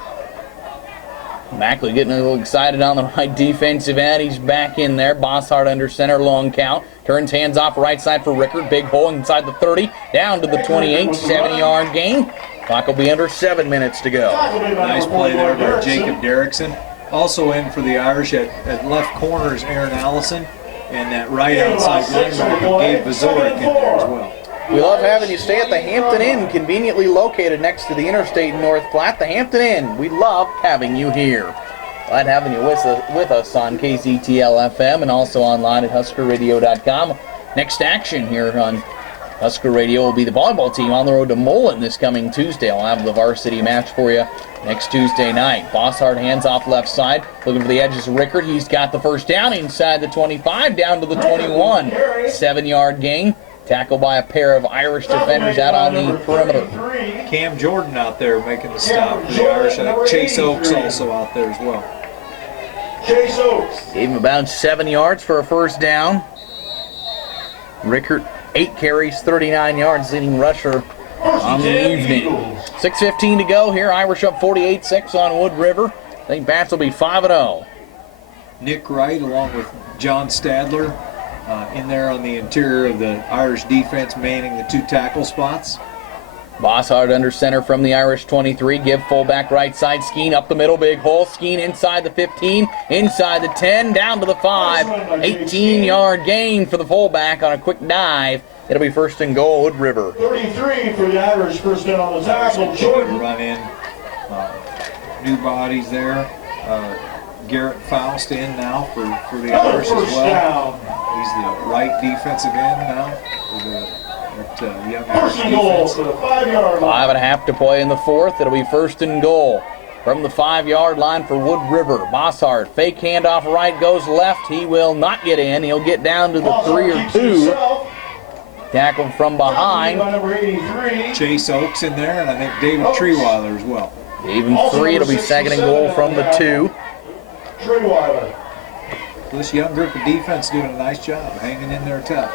Mackley getting a little excited on the right defensive end. He's back in there. Bosshart under center, long count. Turns hands off right side for Rickard. Big hole inside the 30. Down to the 28, 70-yard gain. Clock will be under 7 minutes to go. Nice play there by Jacob Derrickson. Also in for the Irish at left corner is Aaron Allison. And that right outside linebacker, Gabe Vazorik, in there as well. We love having you stay at the Hampton Inn, conveniently located next to the interstate in North Platte. The Hampton Inn, we love having you here. Glad having you with us on KZTL-FM and also online at HuskerRadio.com. Next action here on Husker Radio will be the volleyball team on the road to Mullen this coming Tuesday. I'll have the varsity match for you next Tuesday night. Bosshart hands off left side, looking for the edges of Rickard. He's got the first down inside the 25, down to the 21. 7-yard gain. Tackled by a pair of Irish defenders out on the perimeter. Cam Jordan out there making the stop for the Irish. I think Chase Oaks also out there as well. Chase Oaks. Gave him about 7 yards for a first down. Rickert, 8 carries, 39 yards, leading rusher on the evening. 6:15 to go here. Irish up 48-6 on Wood River. I think Bats will be 5-0. Nick Wright along with John Stadler in there on the interior of the Irish defense, manning the 2 tackle spots. Bossard under center from the Irish 23. Give fullback right side. Skeen up the middle. Big hole. Skeen inside the 15. Inside the 10. Down to the 5. 18-yard gain for the fullback on a quick dive. It'll be first and goal, Wood River. 33 for the Irish. First down on the tackle. Jordan. Run in. New bodies there. Garrett Faust in now for the Irish as well. He's the right defensive end now for the young Irish defense. 5.5 to play in the fourth. It'll be first and goal from the 5-yard line for Wood River. Bossard, fake handoff right, goes left. He will not get in. He'll get down to the 3 or 2. Tackled from behind. Chase Oaks in there, and I think David Treeweiler as well. Even 3. It'll be second and goal from the 2. This young group of defense doing a nice job, hanging in there tough.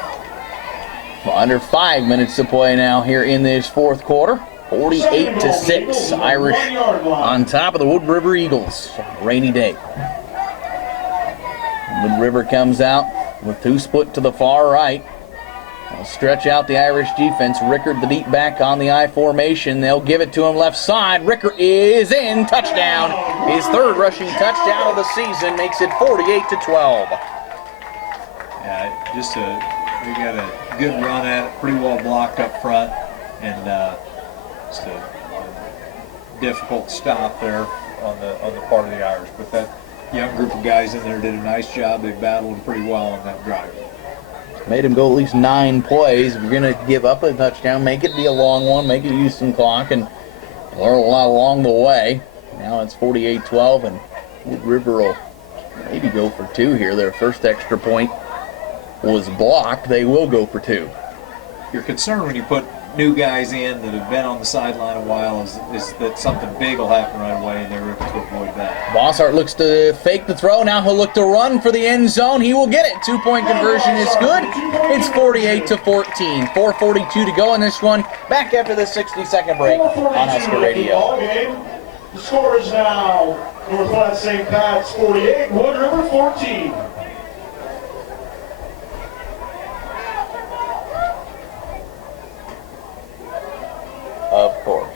Well, under 5 minutes to play now here in this fourth quarter. 48-6. Irish on top of the Wood River Eagles. Rainy day. Wood River comes out with 2 split to the far right. They'll stretch out the Irish defense. Rickert, the deep back on the I formation. They'll give it to him left side. Rickert is in. Touchdown. His 3rd rushing touchdown of the season makes it 48-12. Yeah, we got a good run at it, pretty well blocked up front, and just a difficult stop there on the part of the Irish. But that young group of guys in there did a nice job. They battled pretty well on that drive. Made him go at least 9 plays. If you're going to give up a touchdown, make it be a long one, make it use some clock, and learn a lot along the way. Now it's 48-12, and Wood River will maybe go for 2 here. Their first extra point was blocked. They will go for 2. You're concerned when you put new guys in that have been on the sideline a while is that something big will happen right away, and they're able to avoid that. Bossart looks to fake the throw. Now he'll look to run for the end zone. He will get it. 2-point conversion is good. It's 48-14. 4:42 to go in this one. Back after the 60-second break on Husker Radio. The score is now North Platte St. Pat's 48, Wood River 14. Of course.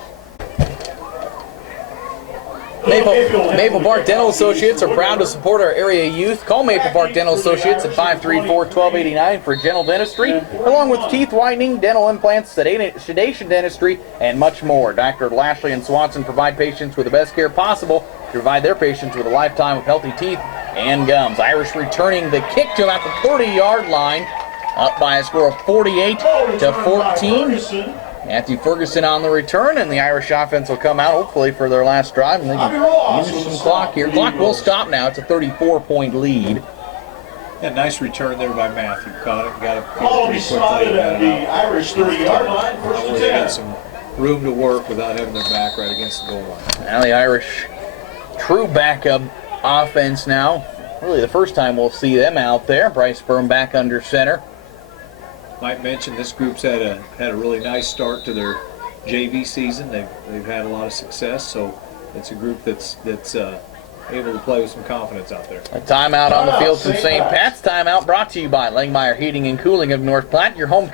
Maple Park Dental Associates are proud to support our area youth. Call Maple Park Dental Associates at 534-1289 for general dentistry, along with teeth whitening, dental implants, sedation dentistry, and much more. Dr. Lashley and Swanson provide patients with the best care possible to provide their patients with a lifetime of healthy teeth and gums. Irish returning the kick to about the 30-yard line, up by a score of 48-14. Matthew Ferguson on the return, and the Irish offense will come out hopefully for their last drive, and they can use some clock here. Clock will stop now. It's a 34-point lead. Yeah, nice return there by Matthew. Caught it, got it Pretty quickly. At the Irish 30-yard line, first and 10. They had some room to work without having their back right against the goal line. Now the Irish true backup offense now. Really the first time we'll see them out there. Bryce Byrne back under center. Might mention this group's had a really nice start to their JV season. They've had a lot of success, so it's a group that's able to play with some confidence out there. A timeout on the field from St. Pat's. Timeout brought to you by Langmeyer Heating and Cooling of North Platte. Your home.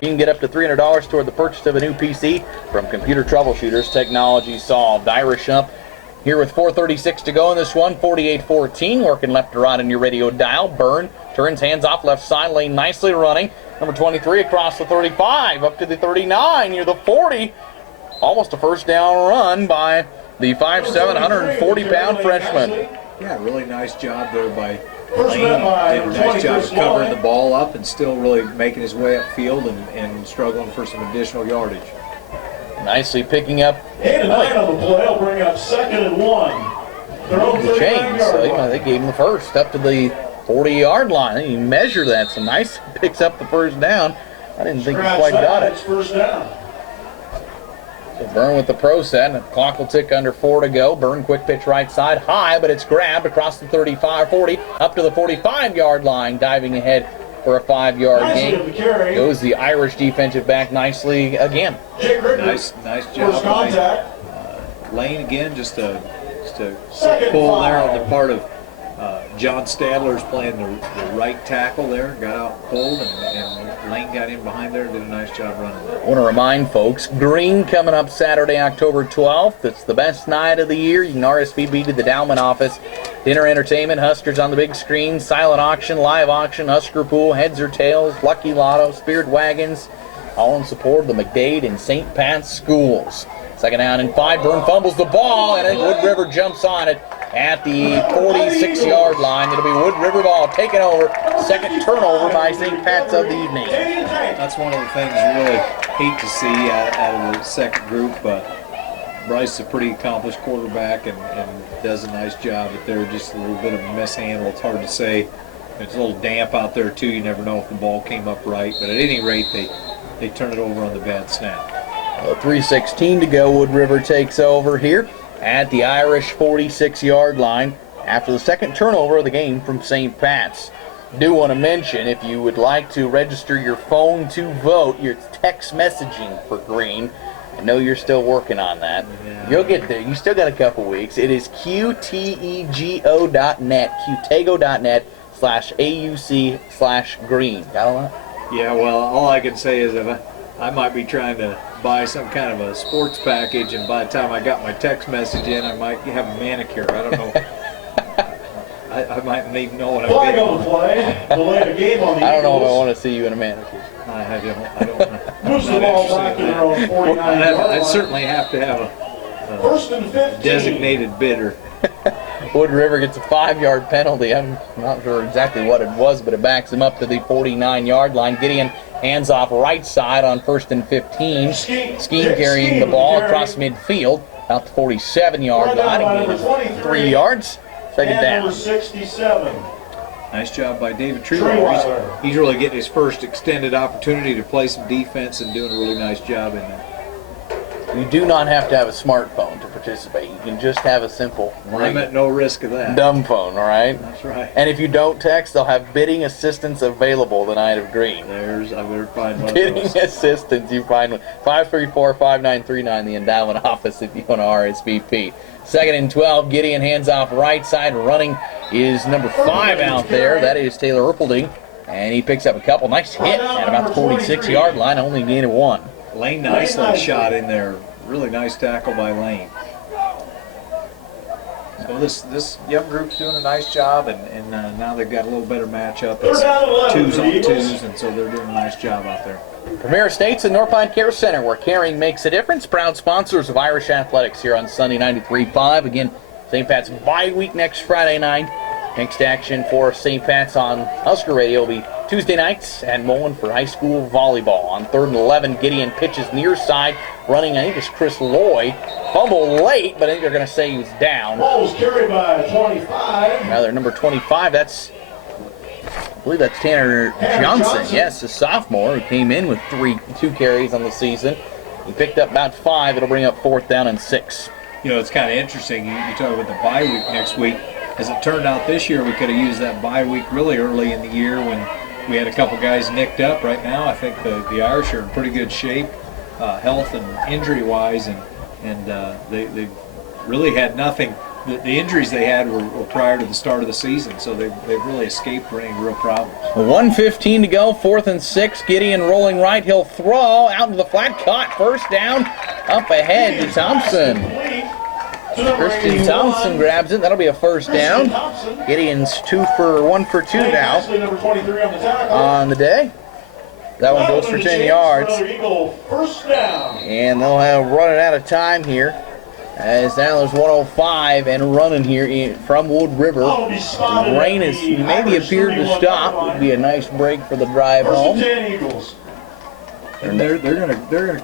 You can get up to $300 toward the purchase of a new PC from Computer Troubleshooters. Technology solved. Irish up here with 4:36 to go in this one, 48-14, working left to right on your radio dial. Byrne turns hands off left side lane, nicely running. Number 23 across the 35, up to the 39, near the 40. Almost a first down run by the 5'7", 140-pound freshman. Yeah, really nice job there by Lane. Did a nice job of covering the ball up and still really making his way upfield and struggling for some additional yardage. Nicely picking up. 8 and 9 on the play. Will bring up 2nd and 1. The chains, so they gave him the first. Up to the 40-yard line. You measure that. So nice picks up the first down. I didn't think he quite got it. It's first down. So Byrne with the pro set, and the clock will tick under 4 to go. Byrne quick pitch right side, high, but it's grabbed across the 35, 40, up to the 45-yard line, diving ahead for a 5-yard gain. Goes the Irish defensive back nicely again. Nice job. First contact. Lane again, just a pull there on the part of John Stadler's playing the right tackle there. Got out pulled, and Lane got in behind there and did a nice job running there. I want to remind folks, Green coming up Saturday, October 12th. It's the best night of the year. You can RSVP to the Dowman office. Dinner entertainment, Huskers on the big screen, silent auction, live auction, Husker pool, heads or tails, Lucky Lotto, Spirit Wagons, all in support of the McDade and St. Pat's schools. Second down and 5. Byrne fumbles the ball, and then Wood River jumps on it at the 46-yard line. It'll be Wood River ball taken over. Second turnover by St. Pat's of the evening. That's one of the things you really hate to see out of the second group. Bryce is a pretty accomplished quarterback and does a nice job, but they're just a little bit of a mishandle. It's hard to say. It's a little damp out there, too. You never know if the ball came up right. But at any rate, they turn it over on the bad snap. 3:16 to go. Wood River takes over here at the Irish 46-yard line after the second turnover of the game from St. Pat's. Do want to mention, if you would like to register your phone to vote, your text messaging for Green, I know you're still working on that. Yeah. You'll get there. You still got a couple weeks. It is qtego.net, qtego.net/AUC/Green. Got all that? Yeah, well, all I can say is if I might be trying to buy some kind of a sports package, and by the time I got my text message in, I might have a manicure. I don't know. I might need to know what I'm Flag getting. on the play. Delay the game on the I don't know if I Eagles. want to see you in a manicure. I don't know. Moves the ball back to their own 49-yard I line. certainly have to have a First and 15. designated bidder. Wood River gets a 5-yard penalty. I'm not sure exactly what it was, but it backs him up to the 49-yard line. Gideon hands off right side on 1st and 15. Skeen carrying the ball across midfield, out the 47-yard line. Again, 3 yards. Second down. Number 67. Nice job by David Trewiler. He's really getting his first extended opportunity to play some defense and doing a really nice job in that. You do not have to have a smartphone to participate. You can just have a simple I'm at no risk of that. dumb phone, all right? That's right. And if you don't text, they'll have bidding assistance available the night of Green. I better find one of Bidding those. assistance, you find 534-5939, the endowment office if you want to RSVP. Second and 12, Gideon hands off right side. Running is number 5 out there. That is Taylor Erpelding. And he picks up a couple. Nice hit at about the 46-yard line, only a gain of 1. Lane nicely shot in there. Really nice tackle by Lane. So this young group's doing a nice job, and now they've got a little better matchup. It's 2s on 2s, and so they're doing a nice job out there. Premier Estates and North Pine Care Center, where caring makes a difference. Proud sponsors of Irish Athletics here on Sunday 93.5. Again, St. Pat's bye week next Friday night. Next action for St. Pat's on Husker Radio will be Tuesday nights at Mullen for high school volleyball. On 3rd and 11, Gideon pitches near side. Running, I think it's Chris Loy. Fumble late, but I think they're going to say he was down. Ball was carried by 25. Rather, number 25, I believe that's Tanner Johnson. Yes, a sophomore who came in with 2 carries on the season. He picked up about 5. It'll bring up 4th down and 6. You know, it's kind of interesting. You talk about the bye week next week. As it turned out this year, we could have used that bye week really early in the year when we had a couple guys nicked up. Right now, I think the Irish are in pretty good shape, health and injury-wise, and they really had nothing. The injuries they had were prior to the start of the season, so they've really escaped any real problems. 1:15 to go, 4th and 6. Gideon rolling right. He'll throw out into the flat, caught. First down, up ahead to Thompson. Christian Thompson grabs it. That'll be a first down. Gideon's 1 for 2 now on the day. That one goes for 10 yards. And they'll have running out of time here. As now there's 105 and running here from Wood River. The rain has maybe appeared to stop. Would be a nice break for the drive home. And they're gonna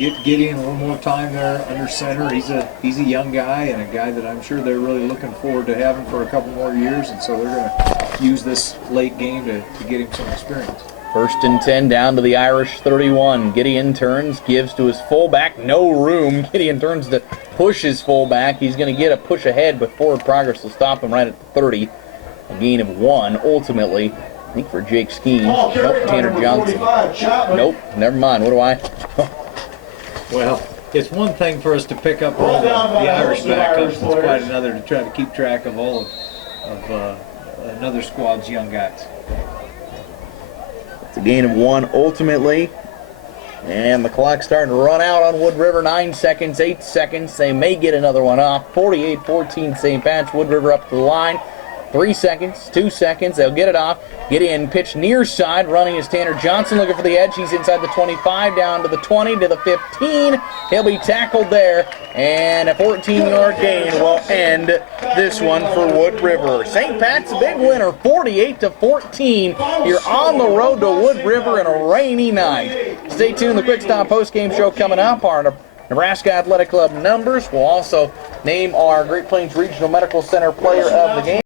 get Gideon one more time there under center. He's a young guy and a guy that I'm sure they're really looking forward to having for a couple more years, and so they're going to use this late game to get him some experience. 1st and 10 down to the Irish 31. Gideon turns, gives to his fullback. No room. Gideon turns to push his fullback. He's going to get a push ahead, but forward progress will stop him right at the 30. A gain of 1 ultimately. I think for Jake Skeen. Nope, Tanner Johnson. Nope, never mind. What do I? Well, it's one thing for us to pick up all the Irish backups. It's quite another to try to keep track of all of another squad's young guys. It's a gain of 1 ultimately. And the clock's starting to run out on Wood River. 9 seconds, 8 seconds. They may get another one off. 48-14 St. Pat's. Wood River up to the line. 3 seconds, 2 seconds. They'll get it off. Gideon pitch near side. Running is Tanner Johnson looking for the edge. He's inside the 25, down to the 20, to the 15. He'll be tackled there. And a 14-yard gain will end this one for Wood River. St. Pat's a big winner, 48-14. Here on the road to Wood River in a rainy night. Stay tuned. The Quick Stop postgame show coming up. Our Nebraska Athletic Club numbers. We'll also name our Great Plains Regional Medical Center player of the game.